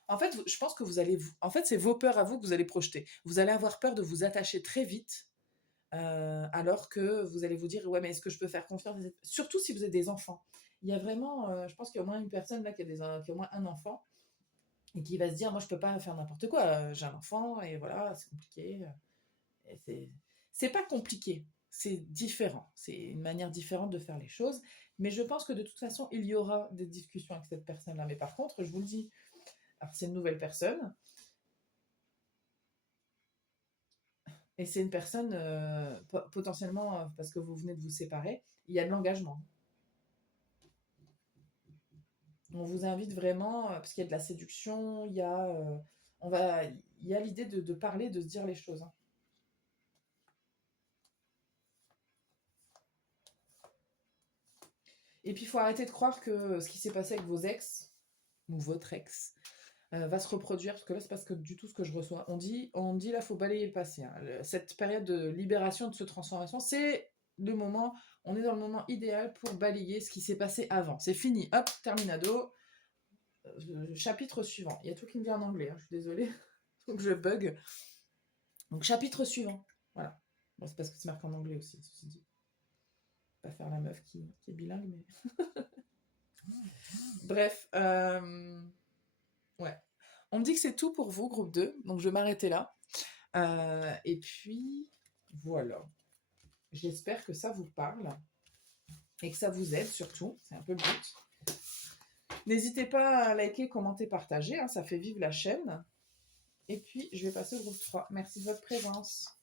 En fait, je pense que vous allez. En fait, c'est vos peurs à vous que vous allez projeter. Vous allez avoir peur de vous attacher très vite, alors que vous allez vous dire, ouais, mais est-ce que je peux faire confiance? Surtout si vous êtes des enfants. Il y a vraiment. Je pense qu'il y a au moins une personne là qui a au moins un enfant et qui va se dire, moi, je peux pas faire n'importe quoi. J'ai un enfant et voilà, c'est compliqué. Et c'est pas compliqué, c'est différent. C'est une manière différente de faire les choses. Mais je pense que de toute façon, il y aura des discussions avec cette personne-là. Mais par contre, je vous le dis, alors c'est une nouvelle personne, et c'est une personne, potentiellement, parce que vous venez de vous séparer, il y a de l'engagement. On vous invite vraiment, parce qu'il y a de la séduction, il y a l'idée de parler, de se dire les choses, hein. Et puis, il faut arrêter de croire que ce qui s'est passé avec vos ex, ou votre ex, va se reproduire, parce que là, c'est parce que du tout ce que je reçois. On dit là, faut balayer le passé, hein. Cette période de libération, de ce transformation, c'est le moment, on est dans le moment idéal pour balayer ce qui s'est passé avant. C'est fini, hop, terminado, chapitre suivant. Il y a tout qui me vient en anglais, hein, je suis désolée, donc je bug. Donc chapitre suivant, voilà. Bon, c'est parce que c'est marqué en anglais aussi, ceci dit. Pas faire la meuf qui est bilingue, mais... Bref, ouais. On me dit que c'est tout pour vous, groupe 2, donc je vais m'arrêter là. Et puis, voilà. J'espère que ça vous parle et que ça vous aide surtout. C'est un peu le but. N'hésitez pas à liker, commenter, partager, hein, ça fait vivre la chaîne. Et puis, je vais passer au groupe 3. Merci de votre présence.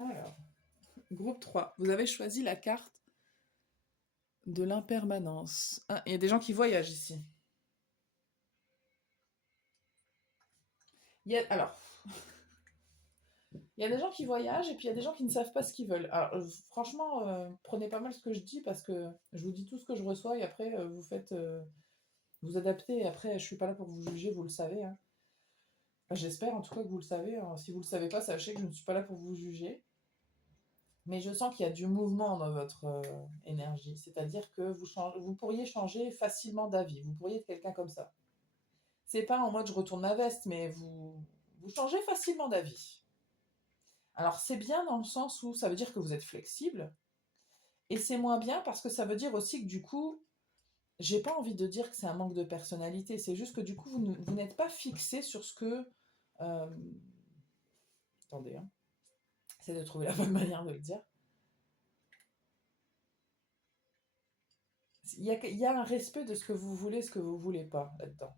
Alors, groupe 3. Vous avez choisi la carte de l'impermanence. Ah, il y a des gens qui voyagent ici. Alors, il y a des gens qui voyagent et puis il y a des gens qui ne savent pas ce qu'ils veulent. Alors, franchement, prenez pas mal ce que je dis parce que je vous dis tout ce que je reçois et après, vous faites... vous adaptez et après, je suis pas là pour vous juger, vous le savez, hein. Enfin, j'espère en tout cas que vous le savez, hein. Si vous le savez pas, sachez que je ne suis pas là pour vous juger. Mais je sens qu'il y a du mouvement dans votre énergie. C'est-à-dire que vous pourriez changer facilement d'avis. Vous pourriez être quelqu'un comme ça. C'est pas en mode je retourne ma veste, mais vous changez facilement d'avis. Alors c'est bien dans le sens où ça veut dire que vous êtes flexible. Et c'est moins bien parce que ça veut dire aussi que du coup, j'ai pas envie de dire que c'est un manque de personnalité. C'est juste que du coup, vous n'êtes pas fixé sur ce que... euh, attendez, hein. J'essaie de trouver la bonne manière de le dire. Il y a un respect de ce que vous voulez, ce que vous voulez pas là-dedans.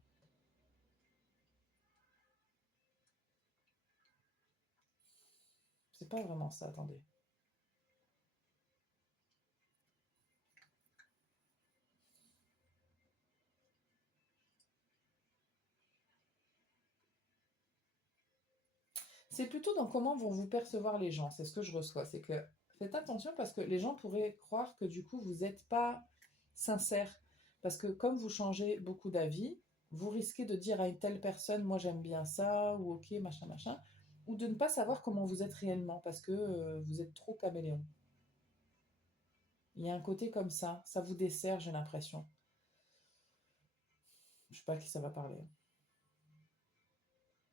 C'est pas vraiment ça, attendez. C'est plutôt dans comment vont vous percevoir les gens. C'est ce que je reçois. C'est que faites attention parce que les gens pourraient croire que du coup, vous n'êtes pas sincère. Parce que comme vous changez beaucoup d'avis, vous risquez de dire à une telle personne, moi j'aime bien ça, ou ok, machin, machin, ou de ne pas savoir comment vous êtes réellement parce que vous êtes trop caméléon. Il y a un côté comme ça vous dessert, j'ai l'impression. Je sais pas à qui ça va parler.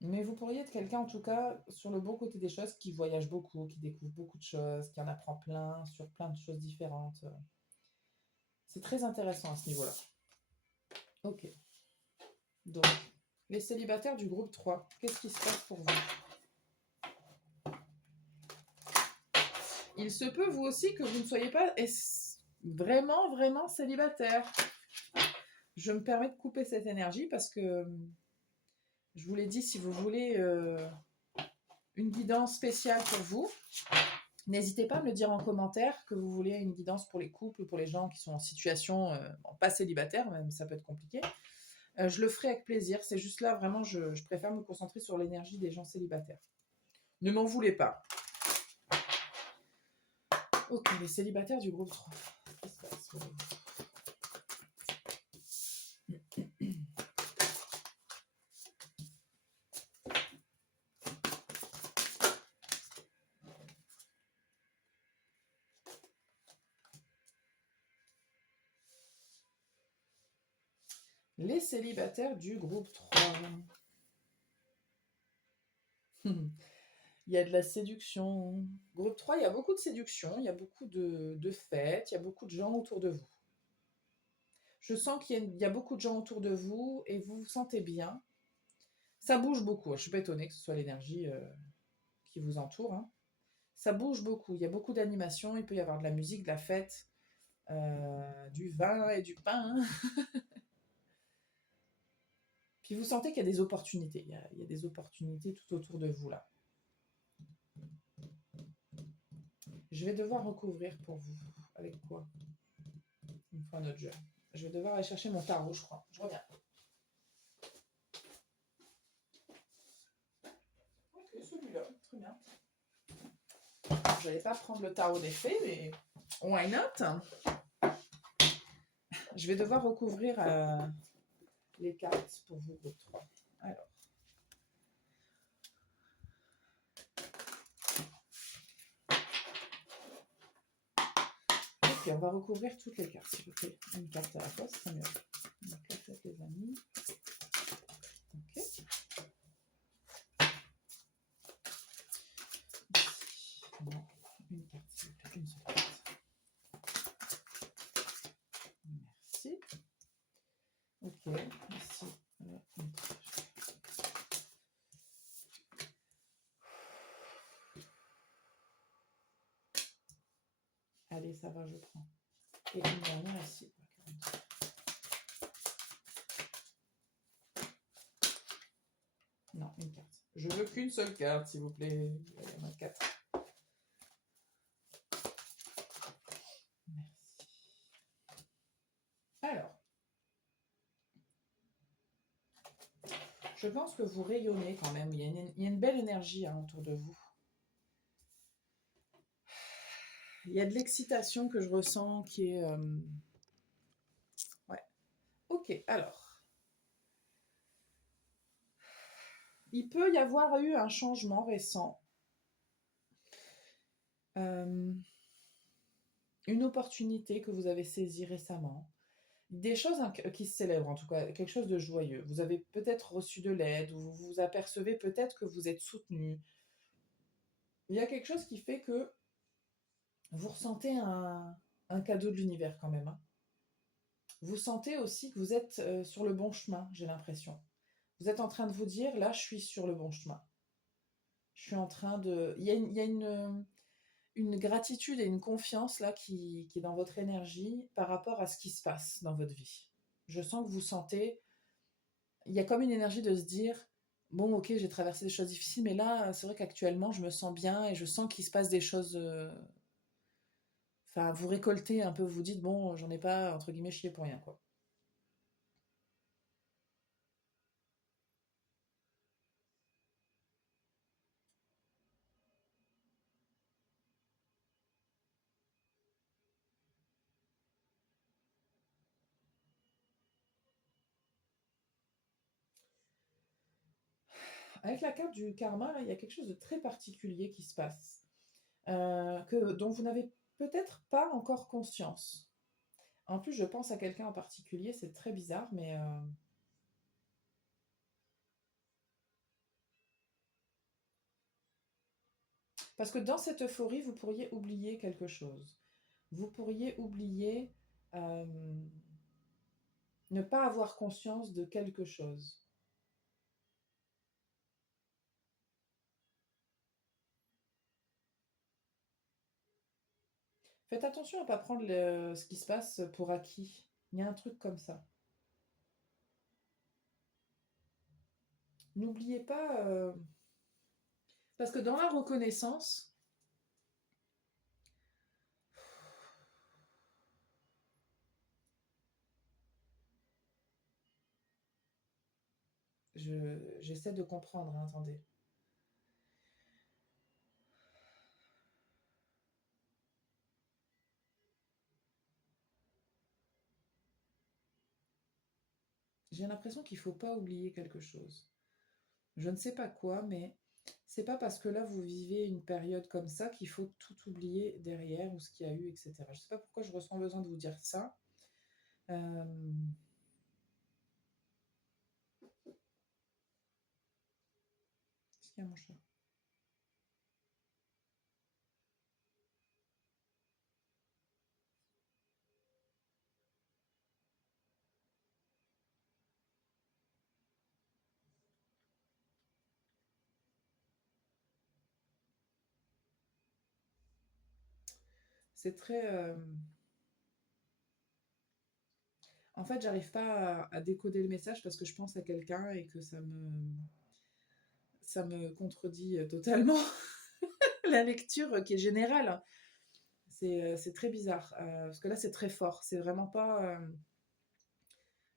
Mais vous pourriez être quelqu'un, en tout cas, sur le bon côté des choses, qui voyage beaucoup, qui découvre beaucoup de choses, qui en apprend plein, sur plein de choses différentes. C'est très intéressant à ce niveau-là. Ok. Donc, les célibataires du groupe 3, qu'est-ce qui se passe pour vous? Il se peut, vous aussi, que vous ne soyez pas vraiment, vraiment célibataire. Je me permets de couper cette énergie parce que je vous l'ai dit, si vous voulez une guidance spéciale pour vous, n'hésitez pas à me le dire en commentaire que vous voulez une guidance pour les couples, pour les gens qui sont en situation pas célibataire, même ça peut être compliqué. Je le ferai avec plaisir. C'est juste là, vraiment, je préfère me concentrer sur l'énergie des gens célibataires. Ne m'en voulez pas. Ok, les célibataires du groupe 3. Qu'est-ce qui se passe pour vous? Les célibataires du groupe 3. Il y a de la séduction. Groupe 3, il y a beaucoup de séduction, il y a beaucoup de fêtes, il y a beaucoup de gens autour de vous. Je sens qu'il y a beaucoup de gens autour de vous et vous vous sentez bien. Ça bouge beaucoup. Je ne suis pas étonnée que ce soit l'énergie qui vous entoure, hein. Ça bouge beaucoup. Il y a beaucoup d'animation. Il peut y avoir de la musique, de la fête, du vin et du pain. Puis vous sentez qu'il y a des opportunités. Il y a des opportunités tout autour de vous là. Je vais devoir recouvrir pour vous. Avec quoi? Une fois notre jeu. Je vais devoir aller chercher mon tarot, je crois. Je reviens. Ok, celui-là. Très bien. Je n'allais pas prendre le tarot des fées, mais why not? Je vais devoir recouvrir les cartes pour vous, groupe 3. Alors. Ok, on va recouvrir toutes les cartes, s'il vous plaît. Une carte à la fois, c'est mieux. Donc là, faites les amis. Ok. Ici. Non, une carte, s'il vous plaît. Une seule carte. Merci. Ok, ici, là, une carte. Allez, ça va, je prends. Et une dernière ici. Non, une carte. Je veux qu'une seule carte, s'il vous plaît. Il y en a 4. Alors, je pense que vous rayonnez quand même. Il y a une belle énergie hein, autour de vous. Il y a de l'excitation que je ressens qui est... Ouais. Ok, alors. Il peut y avoir eu un changement récent. Euh, une opportunité que vous avez saisie récemment. Des choses qui se célèbrent, en tout cas, quelque chose de joyeux. Vous avez peut-être reçu de l'aide, ou vous vous apercevez peut-être que vous êtes soutenu. Il y a quelque chose qui fait que vous ressentez un cadeau de l'univers quand même. Hein. Vous sentez aussi que vous êtes sur le bon chemin, j'ai l'impression. Vous êtes en train de vous dire, là, je suis sur le bon chemin. Je suis en train de... Il y a une gratitude et une confiance là qui est dans votre énergie par rapport à ce qui se passe dans votre vie. Je sens que vous sentez... Il y a comme une énergie de se dire, bon, ok, j'ai traversé des choses difficiles, mais là, c'est vrai qu'actuellement, je me sens bien et je sens qu'il se passe des choses... Enfin, vous récoltez un peu, vous dites, bon, j'en ai pas, entre guillemets, chié pour rien, quoi. Avec la carte du karma, là, il y a quelque chose de très particulier qui se passe, dont vous n'avez peut-être pas encore conscience. En plus, je pense à quelqu'un en particulier, c'est très bizarre, mais parce que dans cette euphorie, vous pourriez oublier quelque chose. Vous pourriez oublier euh, ne pas avoir conscience de quelque chose. Faites attention à ne pas prendre ce qui se passe pour acquis. Il y a un truc comme ça. N'oubliez pas, parce que dans la reconnaissance, j'essaie de comprendre, hein, attendez. J'ai l'impression qu'il ne faut pas oublier quelque chose. Je ne sais pas quoi, mais c'est pas parce que là vous vivez une période comme ça qu'il faut tout oublier derrière ou ce qu'il y a eu, etc. Je ne sais pas pourquoi je ressens besoin de vous dire ça. Euh, Qu'est-ce qu'il y a mon chat? C'est très. En fait, j'arrive pas à décoder le message parce que je pense à quelqu'un et que ça me contredit totalement la lecture qui est générale. C'est très bizarre parce que là, c'est très fort. C'est vraiment pas.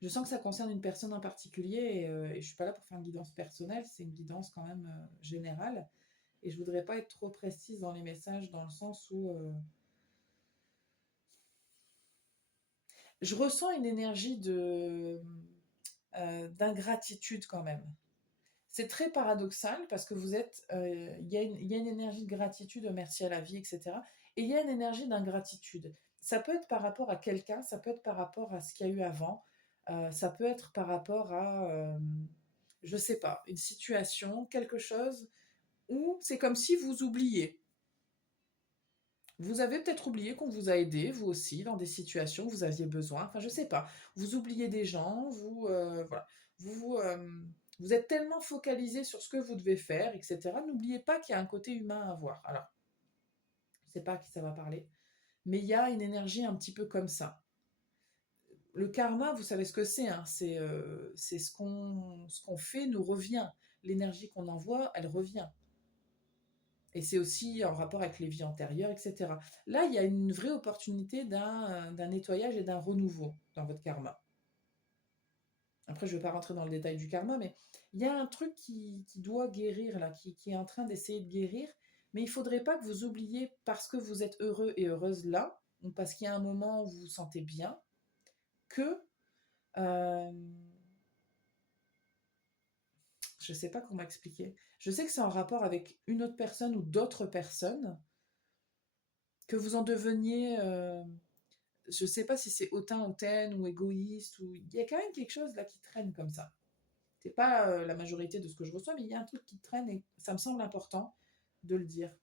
Je sens que ça concerne une personne en particulier et je suis pas là pour faire une guidance personnelle. C'est une guidance quand même générale. Et je voudrais pas être trop précise dans les messages dans le sens où je ressens une énergie d'ingratitude quand même. C'est très paradoxal parce que vous êtes, il y a une énergie de gratitude, merci à la vie, etc. Et il y a une énergie d'ingratitude. Ça peut être par rapport à quelqu'un, ça peut être par rapport à ce qu'il y a eu avant, ça peut être par rapport à, je sais pas, une situation, quelque chose où c'est comme si vous oubliez. Vous avez peut-être oublié qu'on vous a aidé, vous aussi, dans des situations où vous aviez besoin. Enfin, je sais pas. Vous oubliez des gens, voilà. Vous, vous êtes tellement focalisé sur ce que vous devez faire, etc. N'oubliez pas qu'il y a un côté humain à avoir. Alors, je sais pas à qui ça va parler, mais il y a une énergie un petit peu comme ça. Le karma, vous savez ce que c'est, hein, c'est ce qu'on fait nous revient. L'énergie qu'on envoie, elle revient. Et c'est aussi en rapport avec les vies antérieures, etc. Là, il y a une vraie opportunité d'un nettoyage et d'un renouveau dans votre karma. Après, je ne vais pas rentrer dans le détail du karma, mais il y a un truc qui doit guérir, là, qui est en train d'essayer de guérir. Mais il ne faudrait pas que vous oubliez, parce que vous êtes heureux et heureuse là, ou parce qu'il y a un moment où vous vous sentez bien, que euh, je ne sais pas comment expliquer. Je sais que c'est en rapport avec une autre personne ou d'autres personnes, que vous en deveniez, je ne sais pas si c'est hautain, hautaine ou égoïste, ou il y a quand même quelque chose là qui traîne comme ça. C'est pas la majorité de ce que je reçois, mais il y a un truc qui traîne et ça me semble important de le dire.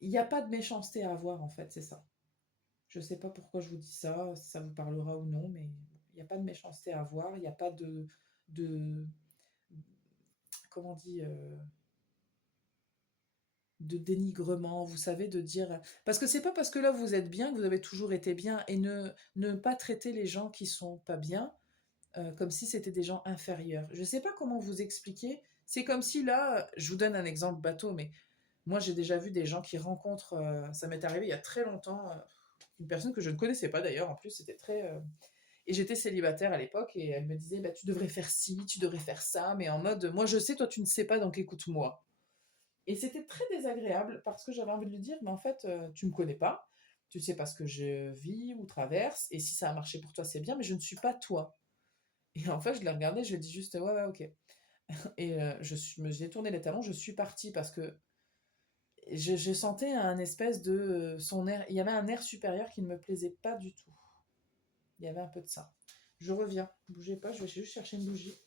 Il n'y a pas de méchanceté à avoir en fait, c'est ça. Je ne sais pas pourquoi je vous dis ça, si ça vous parlera ou non, mais il n'y a pas de méchanceté à avoir, il n'y a pas de comment on dit, de dénigrement, vous savez, de dire... Parce que c'est pas parce que là vous êtes bien que vous avez toujours été bien, et ne pas traiter les gens qui sont pas bien comme si c'était des gens inférieurs. Je sais pas comment vous expliquer, c'est comme si là, je vous donne un exemple bateau, mais moi j'ai déjà vu des gens qui rencontrent, ça m'est arrivé il y a très longtemps, une personne que je ne connaissais pas d'ailleurs, en plus c'était très... Et j'étais célibataire à l'époque et elle me disait, bah, tu devrais faire ci, tu devrais faire ça, mais en mode, moi je sais, toi tu ne sais pas, donc écoute-moi. Et c'était très désagréable parce que j'avais envie de lui dire, mais en fait, tu me connais pas, tu sais pas ce que je vis ou traverse, et si ça a marché pour toi, c'est bien, mais je ne suis pas toi. Et en fait, je l'ai regardé, je lui ai dit juste, ouais, ouais, ok. Et j'ai tourné les talons, je suis partie parce que je sentais un espèce de son air, il y avait un air supérieur qui ne me plaisait pas du tout. Il y avait un peu de ça. Je reviens, bougez pas, je vais juste chercher une bougie.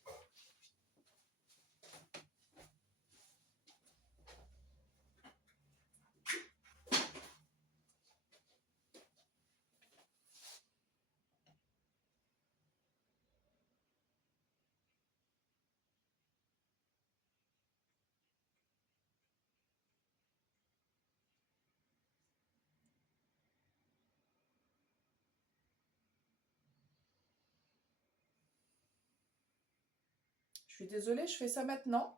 Je suis désolée, je fais ça maintenant.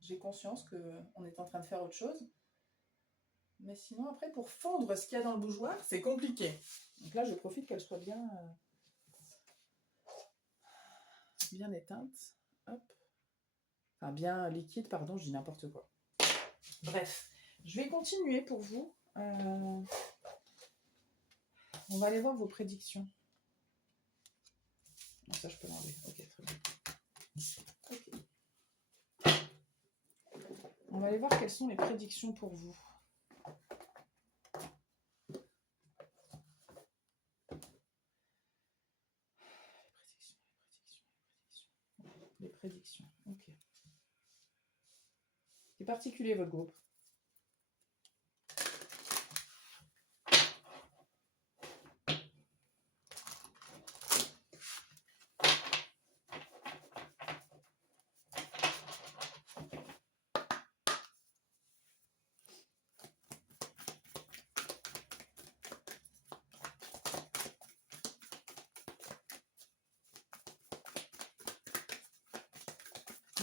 J'ai conscience qu'on est en train de faire autre chose. Mais sinon, après, pour fondre ce qu'il y a dans le bougeoir, c'est compliqué. Donc là, je profite qu'elle soit bien éteinte. Hop. Enfin, bien liquide, pardon, je dis n'importe quoi. Bref, je vais continuer pour vous. On va aller voir vos prédictions. Non, ça, je peux l'enlever. Ok, très bien. Ok. On va aller voir quelles sont les prédictions pour vous. Les prédictions. Ok. C'est particulier votre groupe.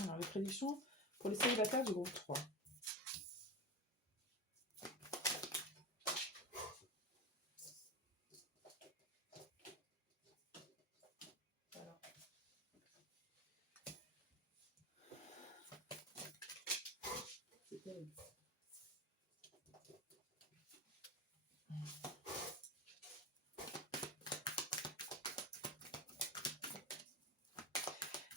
Alors, les prédictions pour les célibataires du groupe 3. Alors, c'est terrible.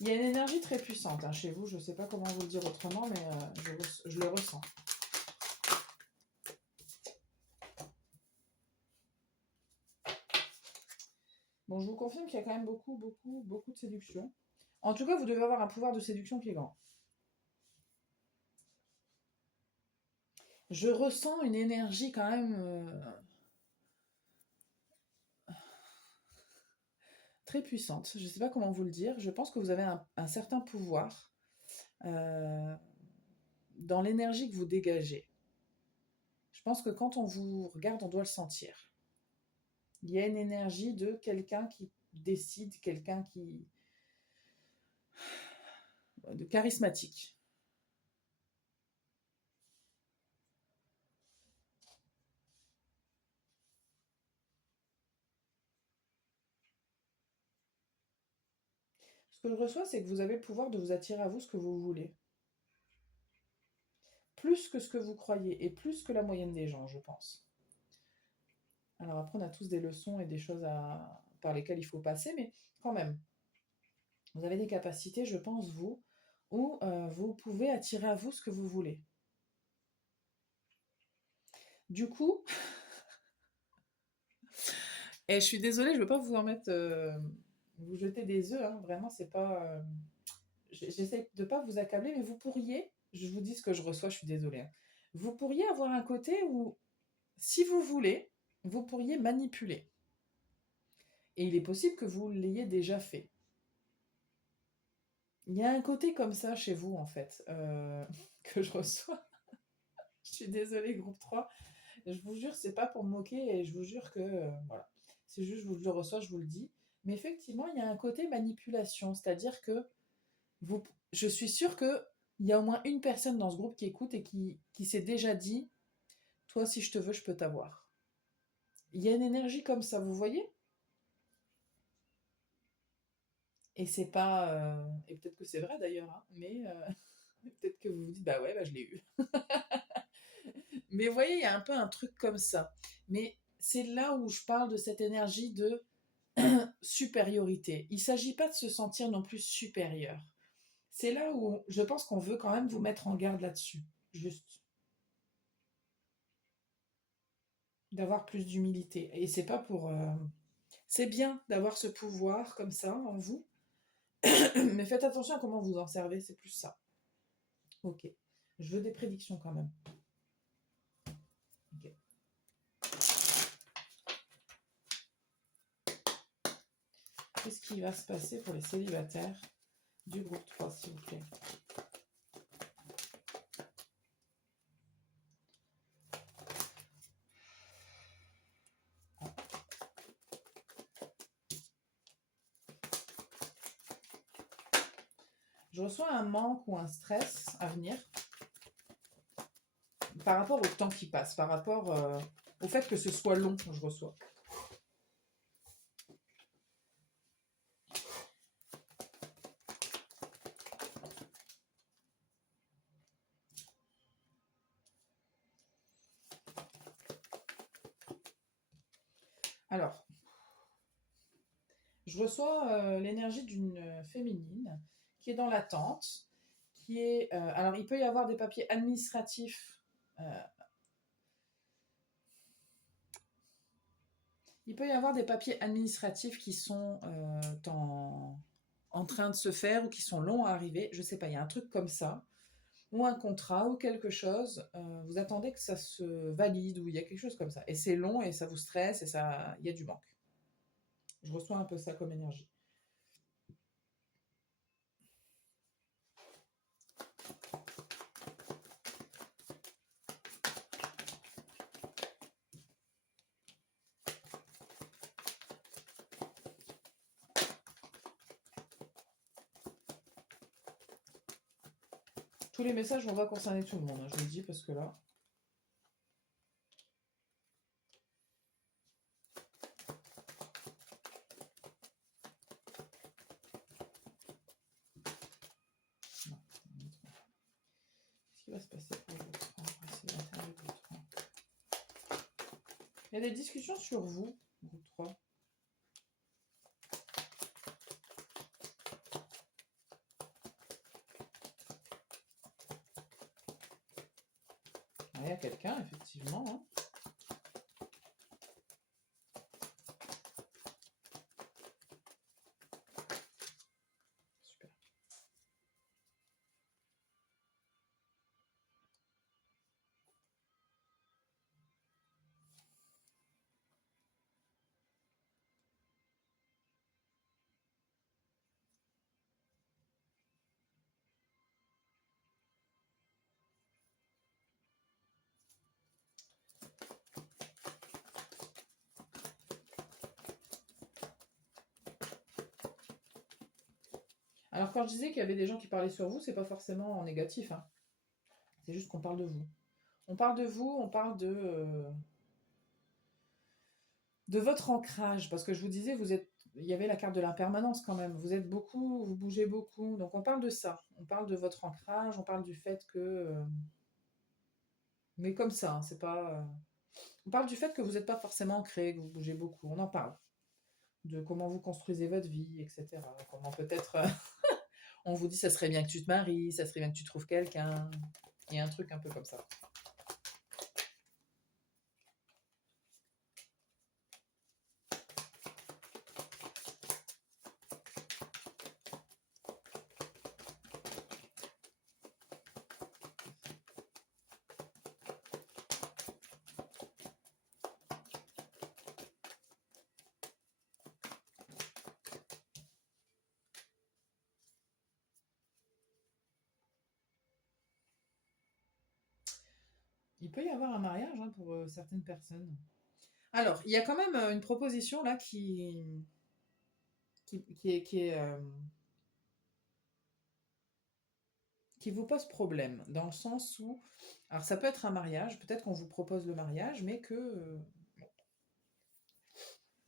Il y a une énergie très puissante chez vous, je ne sais pas comment vous le dire autrement, mais je le ressens. Bon, je vous confirme qu'il y a quand même beaucoup de séduction. En tout cas, vous devez avoir un pouvoir de séduction qui est grand. Je ressens une énergie quand même très puissante. Je ne sais pas comment vous le dire. Je pense que vous avez un certain pouvoir dans l'énergie que vous dégagez. Je pense que quand on vous regarde, on doit le sentir. Il y a une énergie de quelqu'un qui décide, quelqu'un qui... de charismatique. Ce que je reçois, c'est que vous avez le pouvoir de vous attirer à vous ce que vous voulez. Plus que ce que vous croyez et plus que la moyenne des gens, je pense. Alors après, on a tous des leçons et des choses par lesquelles il faut passer, mais quand même, vous avez des capacités, je pense, vous, où vous pouvez attirer à vous ce que vous voulez. Du coup, et je suis désolée, je ne veux pas vous en mettre, vous jeter des œufs, hein, vraiment, c'est pas. J'essaie de ne pas vous accabler, mais vous pourriez, je vous dis ce que je reçois, je suis désolée, hein, vous pourriez avoir un côté où, si vous voulez, vous pourriez manipuler. Et il est possible que vous l'ayez déjà fait. Il y a un côté comme ça chez vous, en fait, que je reçois. Je suis désolée, groupe 3. Je vous jure, c'est pas pour me moquer et je vous jure que, voilà. C'est juste, je vous le reçois, je vous le dis. Mais effectivement, il y a un côté manipulation, c'est-à-dire que je suis sûre qu'il y a au moins une personne dans ce groupe qui écoute et qui s'est déjà dit, toi, si je te veux, je peux t'avoir. Il y a une énergie comme ça, vous voyez? Et c'est pas. Et peut-être que c'est vrai d'ailleurs, hein, mais peut-être que vous vous dites, bah ouais, bah je l'ai eu. Mais vous voyez, il y a un peu un truc comme ça. Mais c'est là où je parle de cette énergie de supériorité. Il ne s'agit pas de se sentir non plus supérieur. C'est là où je pense qu'on veut quand même vous mettre en garde là-dessus. Juste. D'avoir plus d'humilité. Et c'est pas pour. C'est bien d'avoir ce pouvoir comme ça en vous. Mais faites attention à comment vous en servez, c'est plus ça. Ok. Je veux des prédictions quand même. Ok. Qu'est-ce qui va se passer pour les célibataires du groupe 3, s'il vous plaît? Je reçois un manque ou un stress à venir par rapport au temps qui passe, par rapport au fait que ce soit long, je reçois. Alors, je reçois l'énergie d'une féminine qui est dans l'attente, qui est... alors, il peut y avoir des papiers administratifs. Il peut y avoir des papiers administratifs qui sont en train de se faire ou qui sont longs à arriver. Je ne sais pas, il y a un truc comme ça. Ou un contrat ou quelque chose, vous attendez que ça se valide ou il y a quelque chose comme ça. Et c'est long et ça vous stresse et ça, il y a du manque. Je reçois un peu ça comme énergie. Tous les messages vont pas concerner tout le monde, hein, je vous le dis parce que là. Non. Qu'est-ce qui va se passer pour le 3? Il y a des discussions sur vous, groupe 3. Il y a quelqu'un, effectivement. Hein. Super. Alors quand je disais qu'il y avait des gens qui parlaient sur vous, c'est pas forcément en négatif, hein. C'est juste qu'on parle de vous. On parle de vous, on parle de votre ancrage, parce que je vous disais, il y avait la carte de l'impermanence quand même. Vous êtes beaucoup, vous bougez beaucoup. Donc on parle de ça. On parle de votre ancrage, on parle du fait que, mais comme ça, hein, c'est pas. On parle du fait que vous n'êtes pas forcément ancré, que vous bougez beaucoup. On en parle de comment vous construisez votre vie, etc. Comment peut-être, on vous dit, ça serait bien que tu te maries, ça serait bien que tu trouves quelqu'un. Il y a un truc un peu comme ça. Il peut y avoir un mariage, hein, pour certaines personnes. Alors, il y a quand même une proposition là qui qui vous pose problème, dans le sens où, alors ça peut être un mariage, peut-être qu'on vous propose le mariage, mais que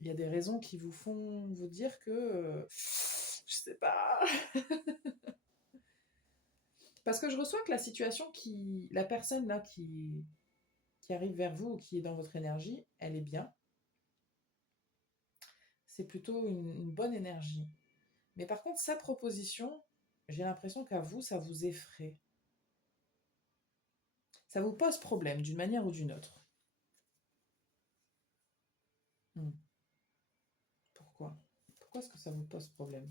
il y a des raisons qui vous font vous dire que, je sais pas, parce que je reçois que la situation la personne là qui arrive vers vous ou qui est dans votre énergie, elle est bien, c'est plutôt une bonne énergie. Mais par contre, sa proposition, j'ai l'impression qu'à vous, ça vous effraie. Ça vous pose problème d'une manière ou d'une autre. Hmm. Pourquoi? Pourquoi est-ce que ça vous pose problème?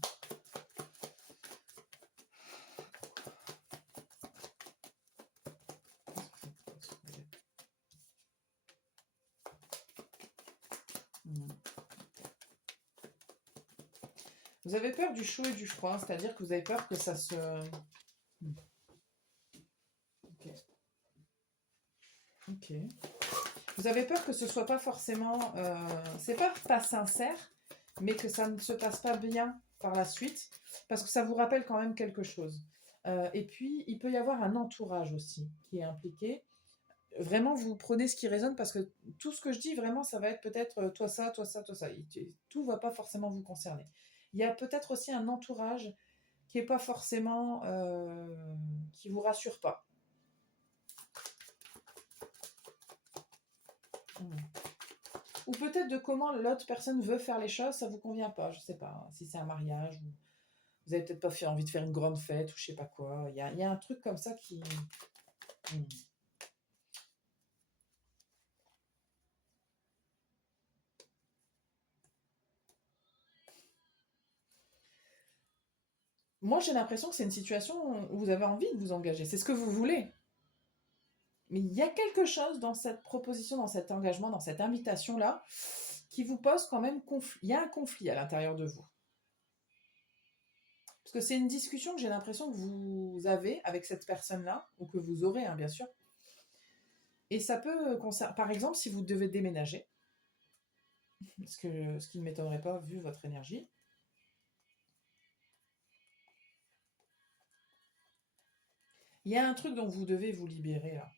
Hmm. Vous avez peur du chaud et du froid, c'est-à-dire que vous avez peur que ça se... Hmm. Ok. Ok. Vous avez peur que ce soit pas forcément... c'est pas sincère, mais que ça ne se passe pas bien par la suite, parce que ça vous rappelle quand même quelque chose. Et puis, il peut y avoir un entourage aussi qui est impliqué. Vraiment, vous prenez ce qui résonne, parce que tout ce que je dis, vraiment, ça va être peut-être toi ça, toi ça, toi ça. Tout va pas forcément vous concerner. Il y a peut-être aussi un entourage qui est pas forcément... qui vous rassure pas. Hmm. Ou peut-être de comment l'autre personne veut faire les choses, ça vous convient pas, je sais pas. Si c'est un mariage, ou vous avez peut-être pas envie de faire une grande fête, ou je sais pas quoi. Il y a un truc comme ça qui... Hmm. Moi, j'ai l'impression que c'est une situation où vous avez envie de vous engager. C'est ce que vous voulez. Mais il y a quelque chose dans cette proposition, dans cet engagement, dans cette invitation-là, qui vous pose quand même conflit. Il y a un conflit à l'intérieur de vous. Parce que c'est une discussion que j'ai l'impression que vous avez avec cette personne-là, ou que vous aurez, hein, bien sûr. Et ça peut concerner, par exemple, si vous devez déménager, ce qui ne m'étonnerait pas vu votre énergie. Il y a un truc dont vous devez vous libérer là.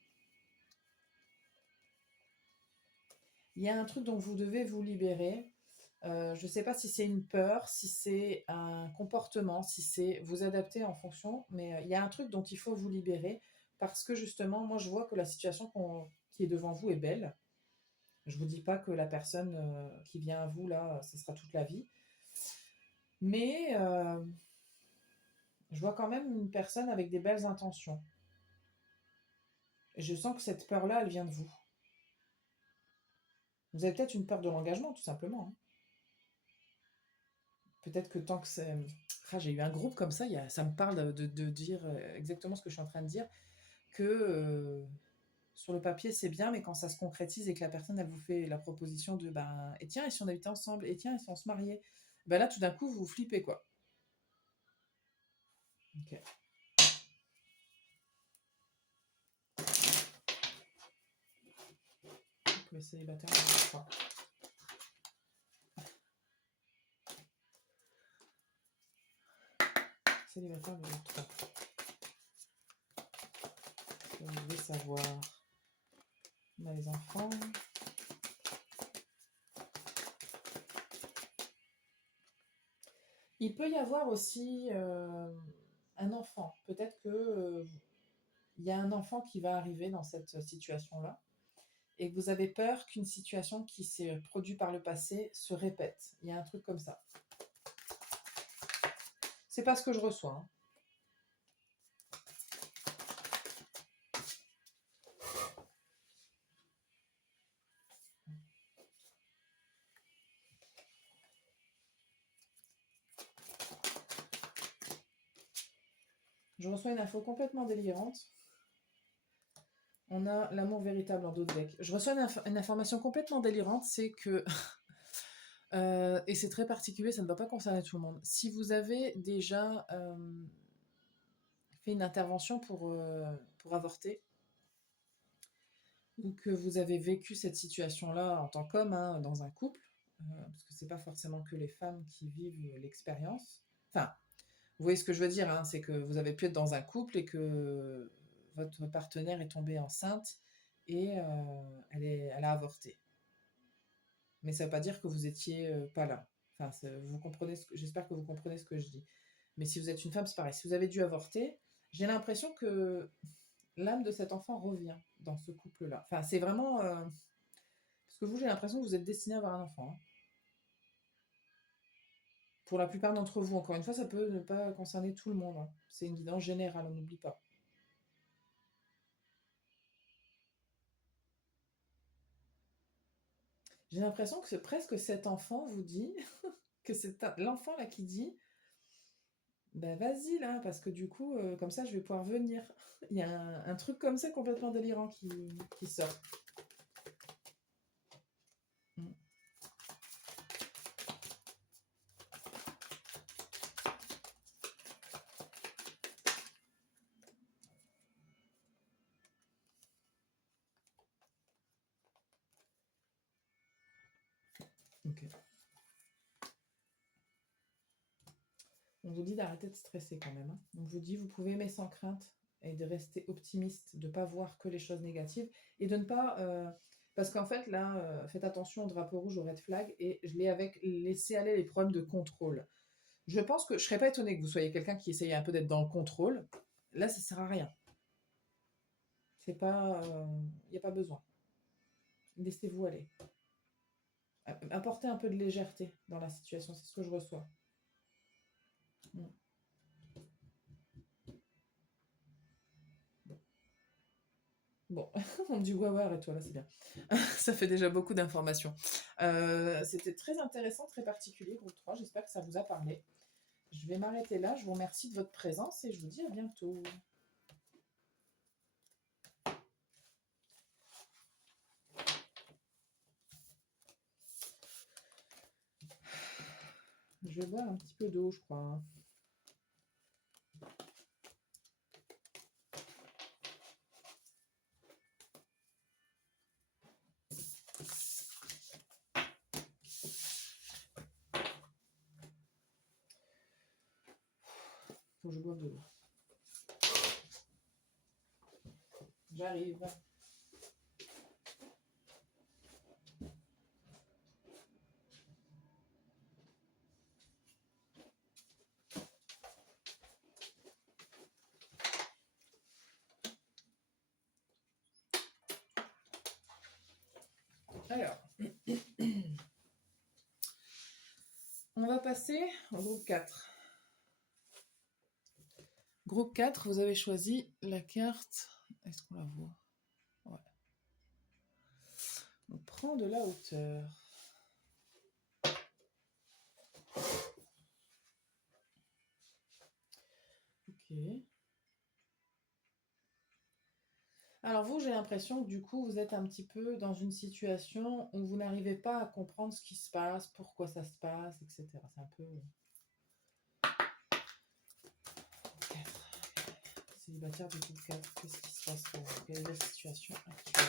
Il y a un truc dont vous devez vous libérer. Je ne sais pas si c'est une peur, si c'est un comportement, si c'est vous adapter en fonction, mais il y a un truc dont il faut vous libérer, parce que justement, moi je vois que la situation qui est devant vous est belle. Je ne vous dis pas que la personne qui vient à vous là, ce sera toute la vie, mais je vois quand même une personne avec des belles intentions. Et je sens que cette peur-là, elle vient de vous. Vous avez peut-être une peur de l'engagement, tout simplement, hein. Peut-être que tant que c'est... Ah, j'ai eu un groupe comme ça, ça me parle de dire exactement ce que je suis en train de dire, que sur le papier c'est bien, mais quand ça se concrétise et que la personne elle vous fait la proposition de ben, et tiens, et si on habitait ensemble, et tiens, et si on se mariait, ben là tout d'un coup vous flippez quoi. Ok. Donc, les célibataires, je crois. Célibataire de 3. Vous devez savoir. On a les enfants. Il peut y avoir aussi un enfant. Peut-être que il y a un enfant qui va arriver dans cette situation-là et que vous avez peur qu'une situation qui s'est produite par le passé se répète. Il y a un truc comme ça. C'est pas ce que je reçois. Hein. Je reçois une info complètement délirante. On a l'amour véritable en dos de deck. Je reçois une information complètement délirante, c'est que, et c'est très particulier, ça ne va pas concerner tout le monde. Si vous avez déjà fait une intervention pour avorter, ou que vous avez vécu cette situation-là en tant qu'homme, hein, dans un couple, parce que c'est pas forcément que les femmes qui vivent l'expérience. Enfin, vous voyez ce que je veux dire, hein, c'est que vous avez pu être dans un couple et que votre partenaire est tombée enceinte et elle a avorté. Mais ça ne veut pas dire que vous étiez pas là. Enfin, vous comprenez j'espère que vous comprenez ce que je dis. Mais si vous êtes une femme, c'est pareil. Si vous avez dû avorter, j'ai l'impression que l'âme de cet enfant revient dans ce couple-là. Enfin, c'est vraiment... parce que vous, j'ai l'impression que vous êtes destiné à avoir un enfant. Hein. Pour la plupart d'entre vous, encore une fois, ça peut ne pas concerner tout le monde. Hein. C'est une guidance générale, on n'oublie pas. J'ai l'impression que c'est presque cet enfant vous dit, que c'est l'enfant là qui dit, ben vas-y là, parce que du coup, comme ça, je vais pouvoir venir. Il y a un truc comme ça complètement délirant qui sort. Mm. Ok. On vous dit d'arrêter de stresser quand même. Hein. On vous dit, vous pouvez aimer sans crainte et de rester optimiste, de ne pas voir que les choses négatives et de ne pas... parce qu'en fait, là, faites attention au drapeau rouge, au red flag, et je l'ai avec laisser aller les problèmes de contrôle. Je pense que je ne serais pas étonnée que vous soyez quelqu'un qui essaye un peu d'être dans le contrôle. Là, ça ne sert à rien. C'est pas... Il n'y a pas besoin. Laissez-vous aller. Apportez un peu de légèreté dans la situation, c'est ce que je reçois. Mm. Bon, on me dit ouais, ouais, arrête-toi là, c'est bien. Ça fait déjà beaucoup d'informations. C'était très intéressant, très particulier, groupe 3. J'espère que ça vous a parlé. Je vais m'arrêter là. Je vous remercie de votre présence et je vous dis à bientôt. Je vais boire un petit peu d'eau, je crois. Faut que je boive de l'eau. J'arrive. Alors, on va passer au groupe 4. Groupe 4, vous avez choisi la carte. Est-ce qu'on la voit? Ouais. On prend de la hauteur. Ok. Alors vous, j'ai l'impression que du coup, vous êtes un petit peu dans une situation où vous n'arrivez pas à comprendre ce qui se passe, pourquoi ça se passe, etc. C'est un peu... Célibataire du groupe 4, qu'est-ce qui se passe pour vous? Quelle est la situation actuelle?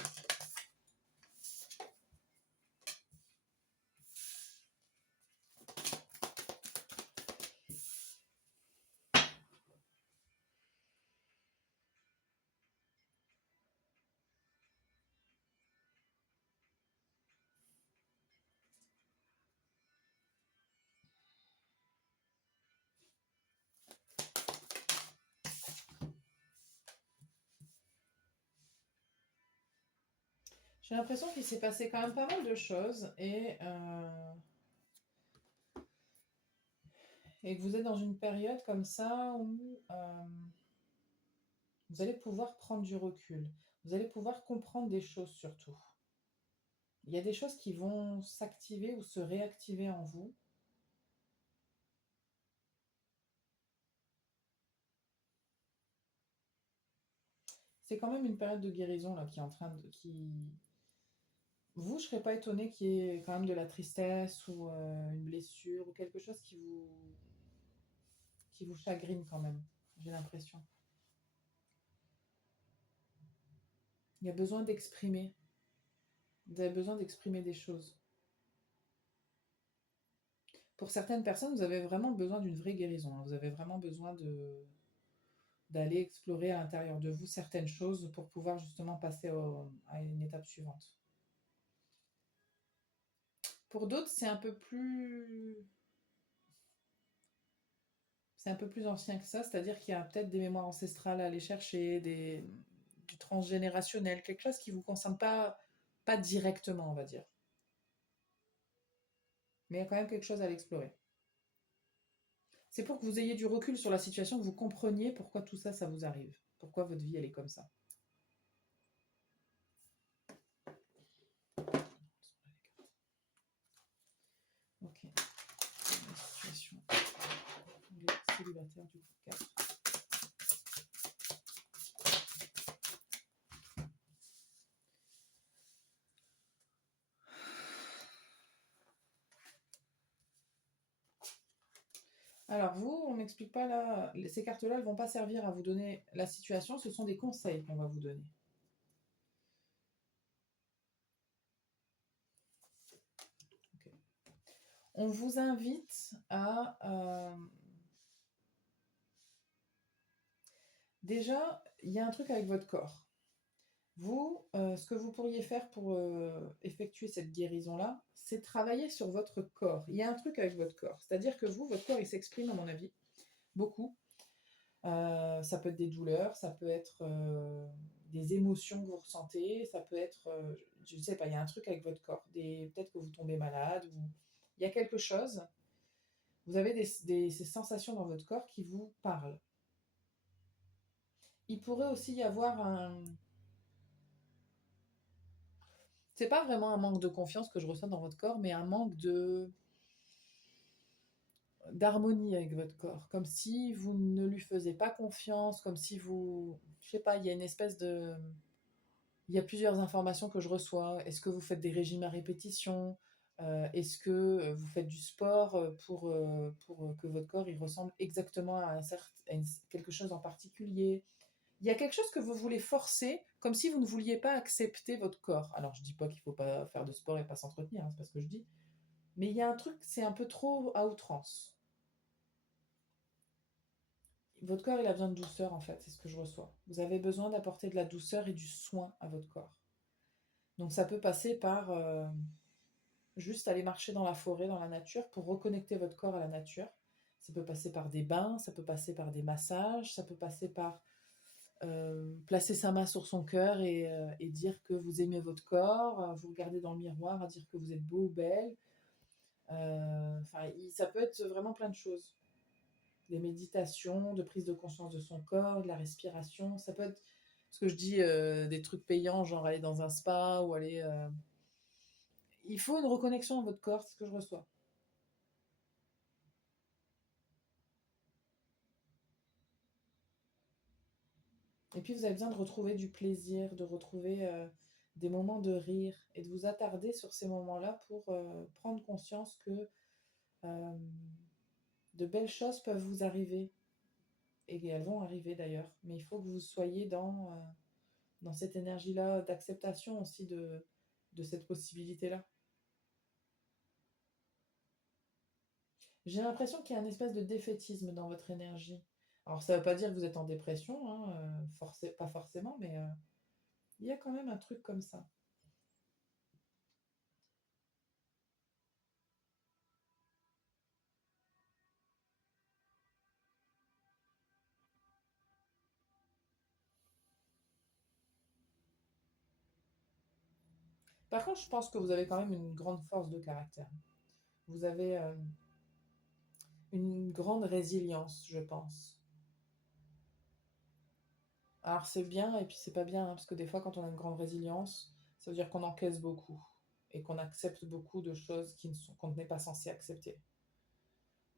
J'ai l'impression qu'il s'est passé quand même pas mal de choses et que vous êtes dans une période comme ça où vous allez pouvoir prendre du recul. Vous allez pouvoir comprendre des choses surtout. Il y a des choses qui vont s'activer ou se réactiver en vous. C'est quand même une période de guérison là qui est en train de vous, je serais pas étonnée qu'il y ait quand même de la tristesse ou une blessure ou quelque chose qui vous chagrine quand même. J'ai l'impression. Il y a besoin d'exprimer. Vous avez besoin d'exprimer des choses. Pour certaines personnes, vous avez vraiment besoin d'une vraie guérison, hein. Vous avez vraiment besoin d'aller explorer à l'intérieur de vous certaines choses pour pouvoir justement passer à une étape suivante. Pour d'autres, c'est un peu plus ancien que ça, c'est-à-dire qu'il y a peut-être des mémoires ancestrales à aller chercher, du transgénérationnel, quelque chose qui ne vous concerne pas directement, on va dire. Mais il y a quand même quelque chose à l'explorer. C'est pour que vous ayez du recul sur la situation, que vous compreniez pourquoi tout ça, ça vous arrive. Pourquoi votre vie, elle est comme ça. Ok. La situation. Les célibataires du coup 4. Alors vous, on m'explique pas là, ces cartes-là, elles vont pas servir à vous donner la situation, ce sont des conseils qu'on va vous donner. Okay. On vous invite à... Déjà, il y a un truc avec votre corps. Vous, ce que vous pourriez faire pour effectuer cette guérison-là, c'est travailler sur votre corps. Il y a un truc avec votre corps. C'est-à-dire que vous, votre corps, il s'exprime, à mon avis, beaucoup. Ça peut être des douleurs, ça peut être des émotions que vous ressentez, ça peut être, je ne sais pas, il y a un truc avec votre corps. Peut-être que vous tombez malade, ou il y a quelque chose. Vous avez ces sensations dans votre corps qui vous parlent. Il pourrait aussi y avoir c'est pas vraiment un manque de confiance que je ressens dans votre corps, mais un manque d'harmonie avec votre corps, comme si vous ne lui faisiez pas confiance, comme si je sais pas, il y a une espèce de, il y a plusieurs informations que je reçois. Est-ce que vous faites des régimes à répétition? Est-ce que vous faites du sport pour que votre corps il ressemble exactement à quelque chose en particulier? Il y a quelque chose que vous voulez forcer, comme si vous ne vouliez pas accepter votre corps. Alors, je dis pas qu'il faut pas faire de sport et pas s'entretenir, hein, c'est pas ce que je dis. Mais il y a un truc, c'est un peu trop à outrance. Votre corps, il a besoin de douceur, en fait, c'est ce que je reçois. Vous avez besoin d'apporter de la douceur et du soin à votre corps. Donc, ça peut passer par juste aller marcher dans la forêt, dans la nature, pour reconnecter votre corps à la nature. Ça peut passer par des bains, ça peut passer par des massages, ça peut passer par placer sa main sur son cœur et dire que vous aimez votre corps, vous regardez dans le miroir, à dire que vous êtes beau ou belle. Enfin, ça peut être vraiment plein de choses. Des méditations, de prise de conscience de son corps, de la respiration. Ça peut être, ce que je dis, des trucs payants, genre aller dans un spa ou aller... Il faut une reconnexion à votre corps, c'est ce que je reçois. Et puis vous avez besoin de retrouver du plaisir, de retrouver des moments de rire et de vous attarder sur ces moments-là pour prendre conscience que euh, de belles choses peuvent vous arriver. Et elles vont arriver d'ailleurs. Mais il faut que vous soyez dans cette énergie-là d'acceptation aussi de cette possibilité-là. J'ai l'impression qu'il y a une espèce de défaitisme dans votre énergie. Alors ça ne veut pas dire que vous êtes en dépression, hein, pas forcément, mais il y a quand même un truc comme ça. Par contre, je pense que vous avez quand même une grande force de caractère. Vous avez une grande résilience, je pense. Alors c'est bien et puis c'est pas bien, hein, parce que des fois quand on a une grande résilience, ça veut dire qu'on encaisse beaucoup et qu'on accepte beaucoup de choses qu'on n'est pas censé accepter.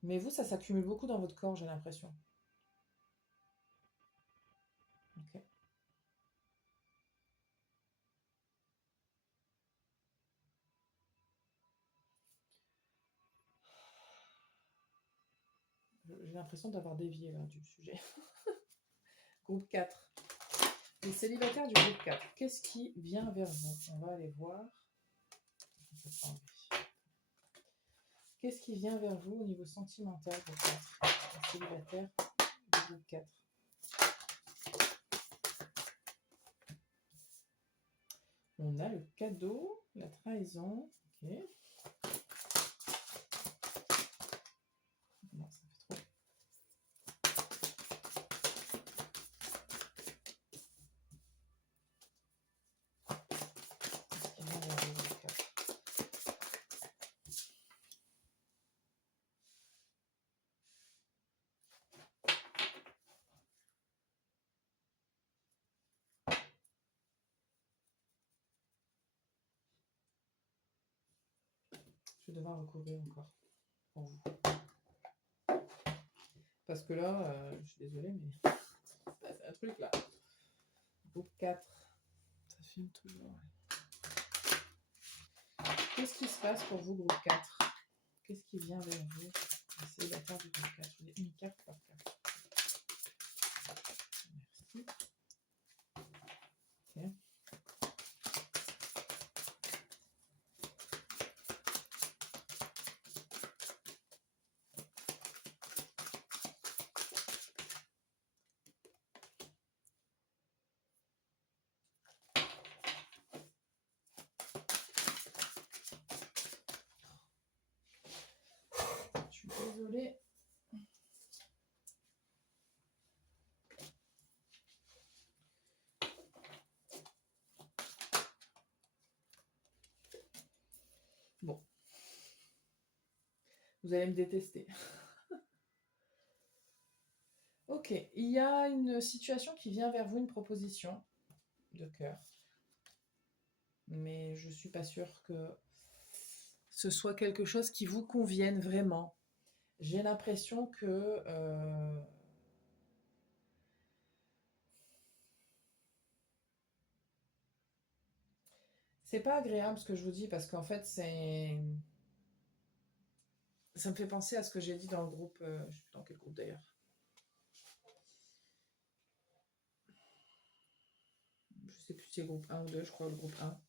Mais vous, ça s'accumule beaucoup dans votre corps, j'ai l'impression. Ok. J'ai l'impression d'avoir dévié là du sujet. Groupe 4. Les célibataires du groupe 4. Qu'est-ce qui vient vers vous? On va aller voir. Qu'est-ce qui vient vers vous au niveau sentimental, groupe 4? Les célibataires du groupe 4. On a le cadeau, la trahison. Ok. Non, ça fait trop. Qu'est-ce qui vient vers vous, groupe 4? Je vais devoir recouvrir encore pour vous. Parce que là, je suis désolée, mais c'est un truc là. Groupe 4. Ça filme toujours. Qu'est-ce qui se passe pour vous, groupe 4? Qu'est-ce qui vient vers vous? Essayez d'attendre du groupe 4. Je voulais une carte par carte. Merci. Ok. Je suis désolée. Bon. Vous allez me détester. Ok, il y a une situation qui vient vers vous, une proposition de cœur. Mais je ne suis pas sûre que ce soit quelque chose qui vous convienne vraiment. J'ai l'impression que c'est pas agréable ce que je vous dis parce qu'en fait ça me fait penser à ce que j'ai dit dans le groupe, je sais plus dans quel groupe d'ailleurs. Je sais plus si c'est groupe 1 ou 2, je crois le groupe 1.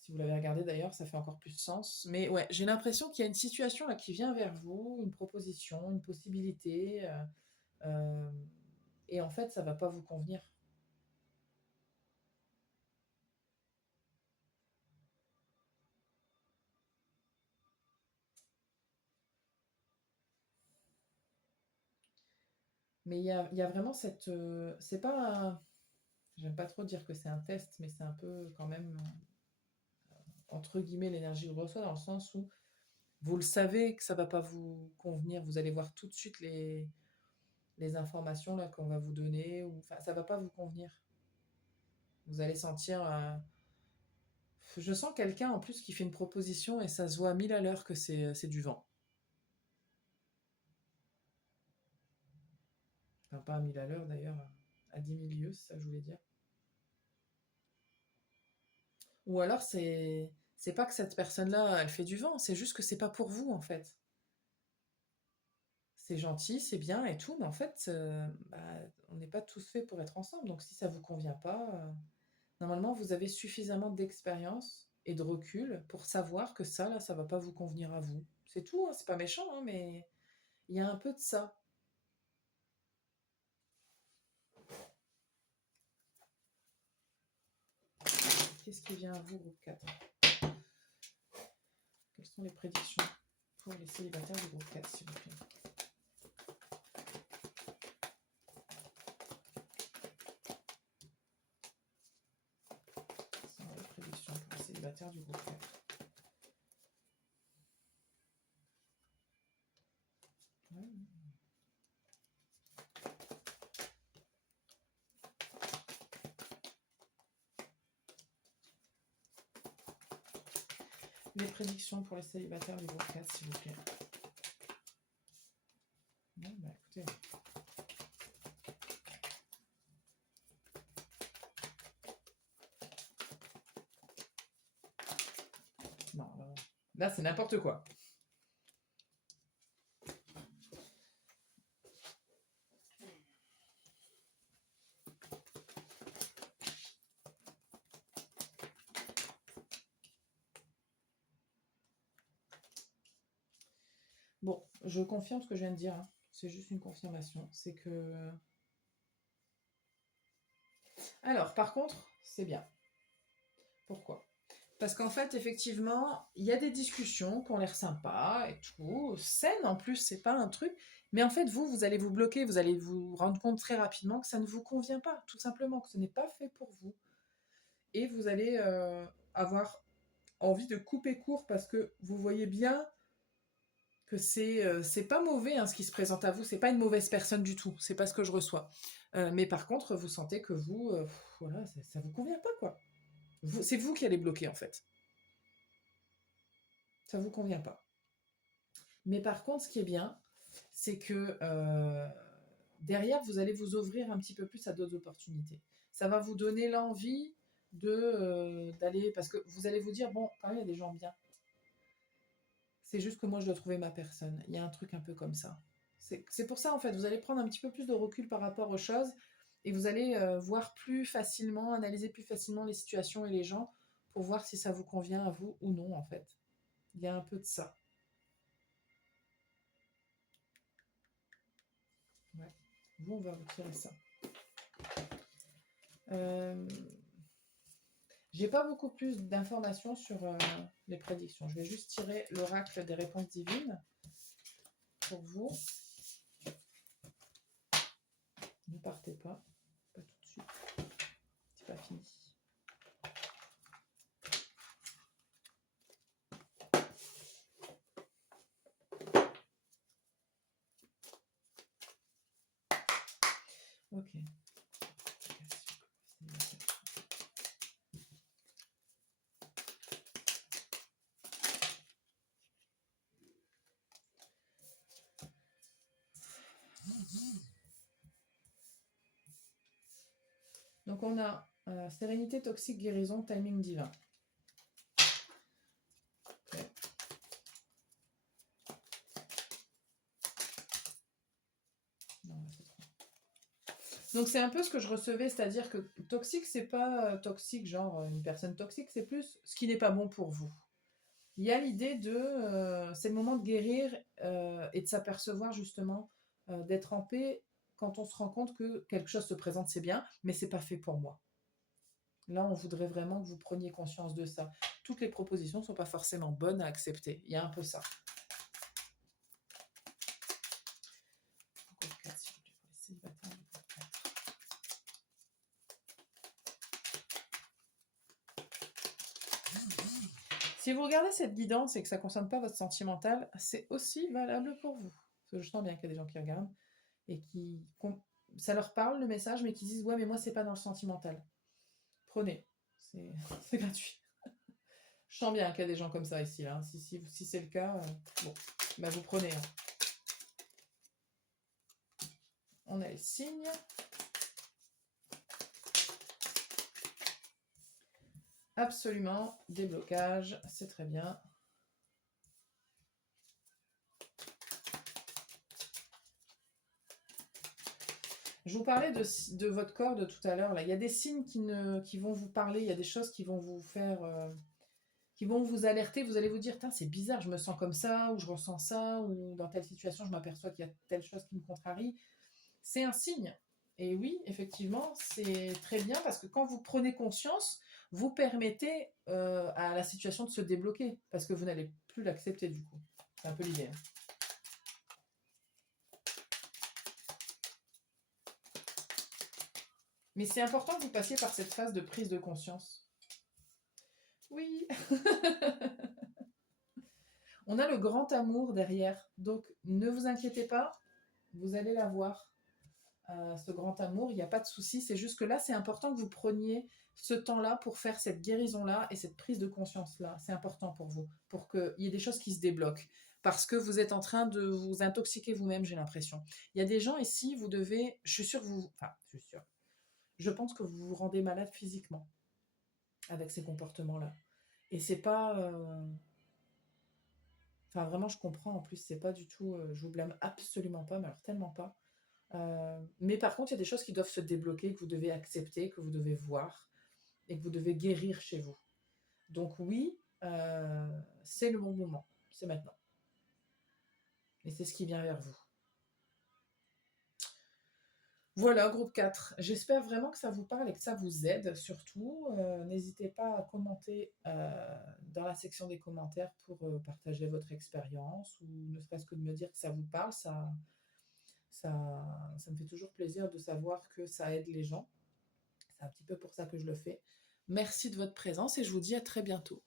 Si vous l'avez regardé d'ailleurs, ça fait encore plus de sens. Mais ouais, j'ai l'impression qu'il y a une situation là qui vient vers vous, une proposition, une possibilité, euh, et en fait, ça va pas vous convenir. Mais il y a vraiment cette, c'est pas, j'aime pas trop dire que c'est un test, mais c'est un peu quand même entre guillemets l'énergie que je reçois dans le sens où vous le savez que ça va pas vous convenir, vous allez voir tout de suite les informations là qu'on va vous donner, ou enfin ça va pas vous convenir. Vous allez sentir, je sens quelqu'un en plus qui fait une proposition et ça se voit à 1000 à l'heure que c'est du vent. Enfin pas à 1000 à l'heure d'ailleurs, à 10 000 lieues, c'est ça que je voulais dire. Ou alors c'est pas que cette personne-là elle fait du vent, c'est juste que c'est pas pour vous en fait. C'est gentil, c'est bien et tout, mais en fait, bah, on n'est pas tous faits pour être ensemble. Donc si ça vous convient pas, normalement vous avez suffisamment d'expérience et de recul pour savoir que ça, là, ça va pas vous convenir à vous. C'est tout, hein, c'est pas méchant, hein, mais il y a un peu de ça. Qu'est-ce qui vient à vous, groupe 4? Quelles sont les prédictions pour les célibataires du groupe 4, s'il vous plaît? célibataire du groupe 4. Ouais. Les prédictions pour les célibataires du groupe 4, s'il vous plaît. Bon, bah écoutez. Non, là c'est n'importe quoi. Bon, je confirme ce que je viens de dire, hein. C'est juste une confirmation. C'est que... Alors, par contre, c'est bien. Pourquoi? Parce qu'en fait, effectivement, il y a des discussions qui ont l'air sympas et tout, saines en plus, c'est pas un truc. Mais en fait, vous allez vous bloquer, vous allez vous rendre compte très rapidement que ça ne vous convient pas, tout simplement, que ce n'est pas fait pour vous. Et vous allez avoir envie de couper court parce que vous voyez bien que c'est pas mauvais hein, ce qui se présente à vous, c'est pas une mauvaise personne du tout, c'est pas ce que je reçois. Mais par contre, vous sentez que vous, voilà, ça vous convient pas quoi. C'est vous qui allez bloquer en fait. Ça vous convient pas. Mais par contre, ce qui est bien, c'est que derrière, vous allez vous ouvrir un petit peu plus à d'autres opportunités. Ça va vous donner l'envie d'aller, parce que vous allez vous dire, bon, quand même, il y a des gens bien. C'est juste que moi, je dois trouver ma personne. Il y a un truc un peu comme ça. C'est pour ça, en fait, vous allez prendre un petit peu plus de recul par rapport aux choses et vous allez voir plus facilement, analyser plus facilement les situations et les gens pour voir si ça vous convient à vous ou non, en fait. Il y a un peu de ça. Ouais. Vous, on va vous tirer ça. J'ai pas beaucoup plus d'informations sur les prédictions. Je vais juste tirer l'oracle des réponses divines pour vous. Ne partez pas tout de suite. C'est pas fini. Ok. Donc on a sérénité toxique, guérison, timing divin. Okay. Non, donc c'est un peu ce que je recevais, c'est-à-dire que toxique, c'est pas toxique, genre une personne toxique, c'est plus ce qui n'est pas bon pour vous. Il y a l'idée de, c'est le moment de guérir et de s'apercevoir justement, d'être en paix quand on se rend compte que quelque chose se présente, c'est bien, mais c'est pas fait pour moi. Là, on voudrait vraiment que vous preniez conscience de ça. Toutes les propositions ne sont pas forcément bonnes à accepter. Il y a un peu ça. Si vous regardez cette guidance et que ça ne concerne pas votre sentimental, c'est aussi valable pour vous. Parce que je sens bien qu'il y a des gens qui regardent et ça leur parle le message, mais qui disent ouais, mais moi c'est pas dans le sentimental. Prenez, c'est gratuit. Je sens bien qu'il y a des gens comme ça ici, là. Si c'est le cas, bon, bah vous prenez. Hein. On a les signes. Absolument, déblocage, c'est très bien. Je vous parlais de votre corps de tout à l'heure. Là, il y a des signes qui vont vous parler, il y a des choses qui vont vous faire, qui vont vous alerter. Vous allez vous dire, c'est bizarre, je me sens comme ça, ou je ressens ça, ou dans telle situation, je m'aperçois qu'il y a telle chose qui me contrarie. C'est un signe. Et oui, effectivement, c'est très bien parce que quand vous prenez conscience, vous permettez à la situation de se débloquer parce que vous n'allez plus l'accepter du coup. C'est un peu l'idée. Mais c'est important que vous passiez par cette phase de prise de conscience. Oui. On a le grand amour derrière, donc ne vous inquiétez pas, vous allez l'avoir, ce grand amour, il n'y a pas de souci. C'est juste que là, c'est important que vous preniez ce temps-là pour faire cette guérison-là et cette prise de conscience-là. C'est important pour vous, pour qu'il y ait des choses qui se débloquent. Parce que vous êtes en train de vous intoxiquer vous-même, j'ai l'impression. Il y a des gens ici, vous devez, je suis sûre que vous, enfin, je suis sûre, je pense que vous vous rendez malade physiquement avec ces comportements-là. Et c'est pas, enfin vraiment, je comprends. En plus, c'est pas du tout, je vous blâme absolument pas, mais alors tellement pas. Mais par contre, il y a des choses qui doivent se débloquer, que vous devez accepter, que vous devez voir et que vous devez guérir chez vous. Donc oui, c'est le bon moment, c'est maintenant. Et c'est ce qui vient vers vous. Voilà, groupe 4. J'espère vraiment que ça vous parle et que ça vous aide surtout. N'hésitez pas à commenter dans la section des commentaires pour partager votre expérience ou ne serait-ce que de me dire que ça vous parle. Ça, ça me fait toujours plaisir de savoir que ça aide les gens. C'est un petit peu pour ça que je le fais. Merci de votre présence et je vous dis à très bientôt.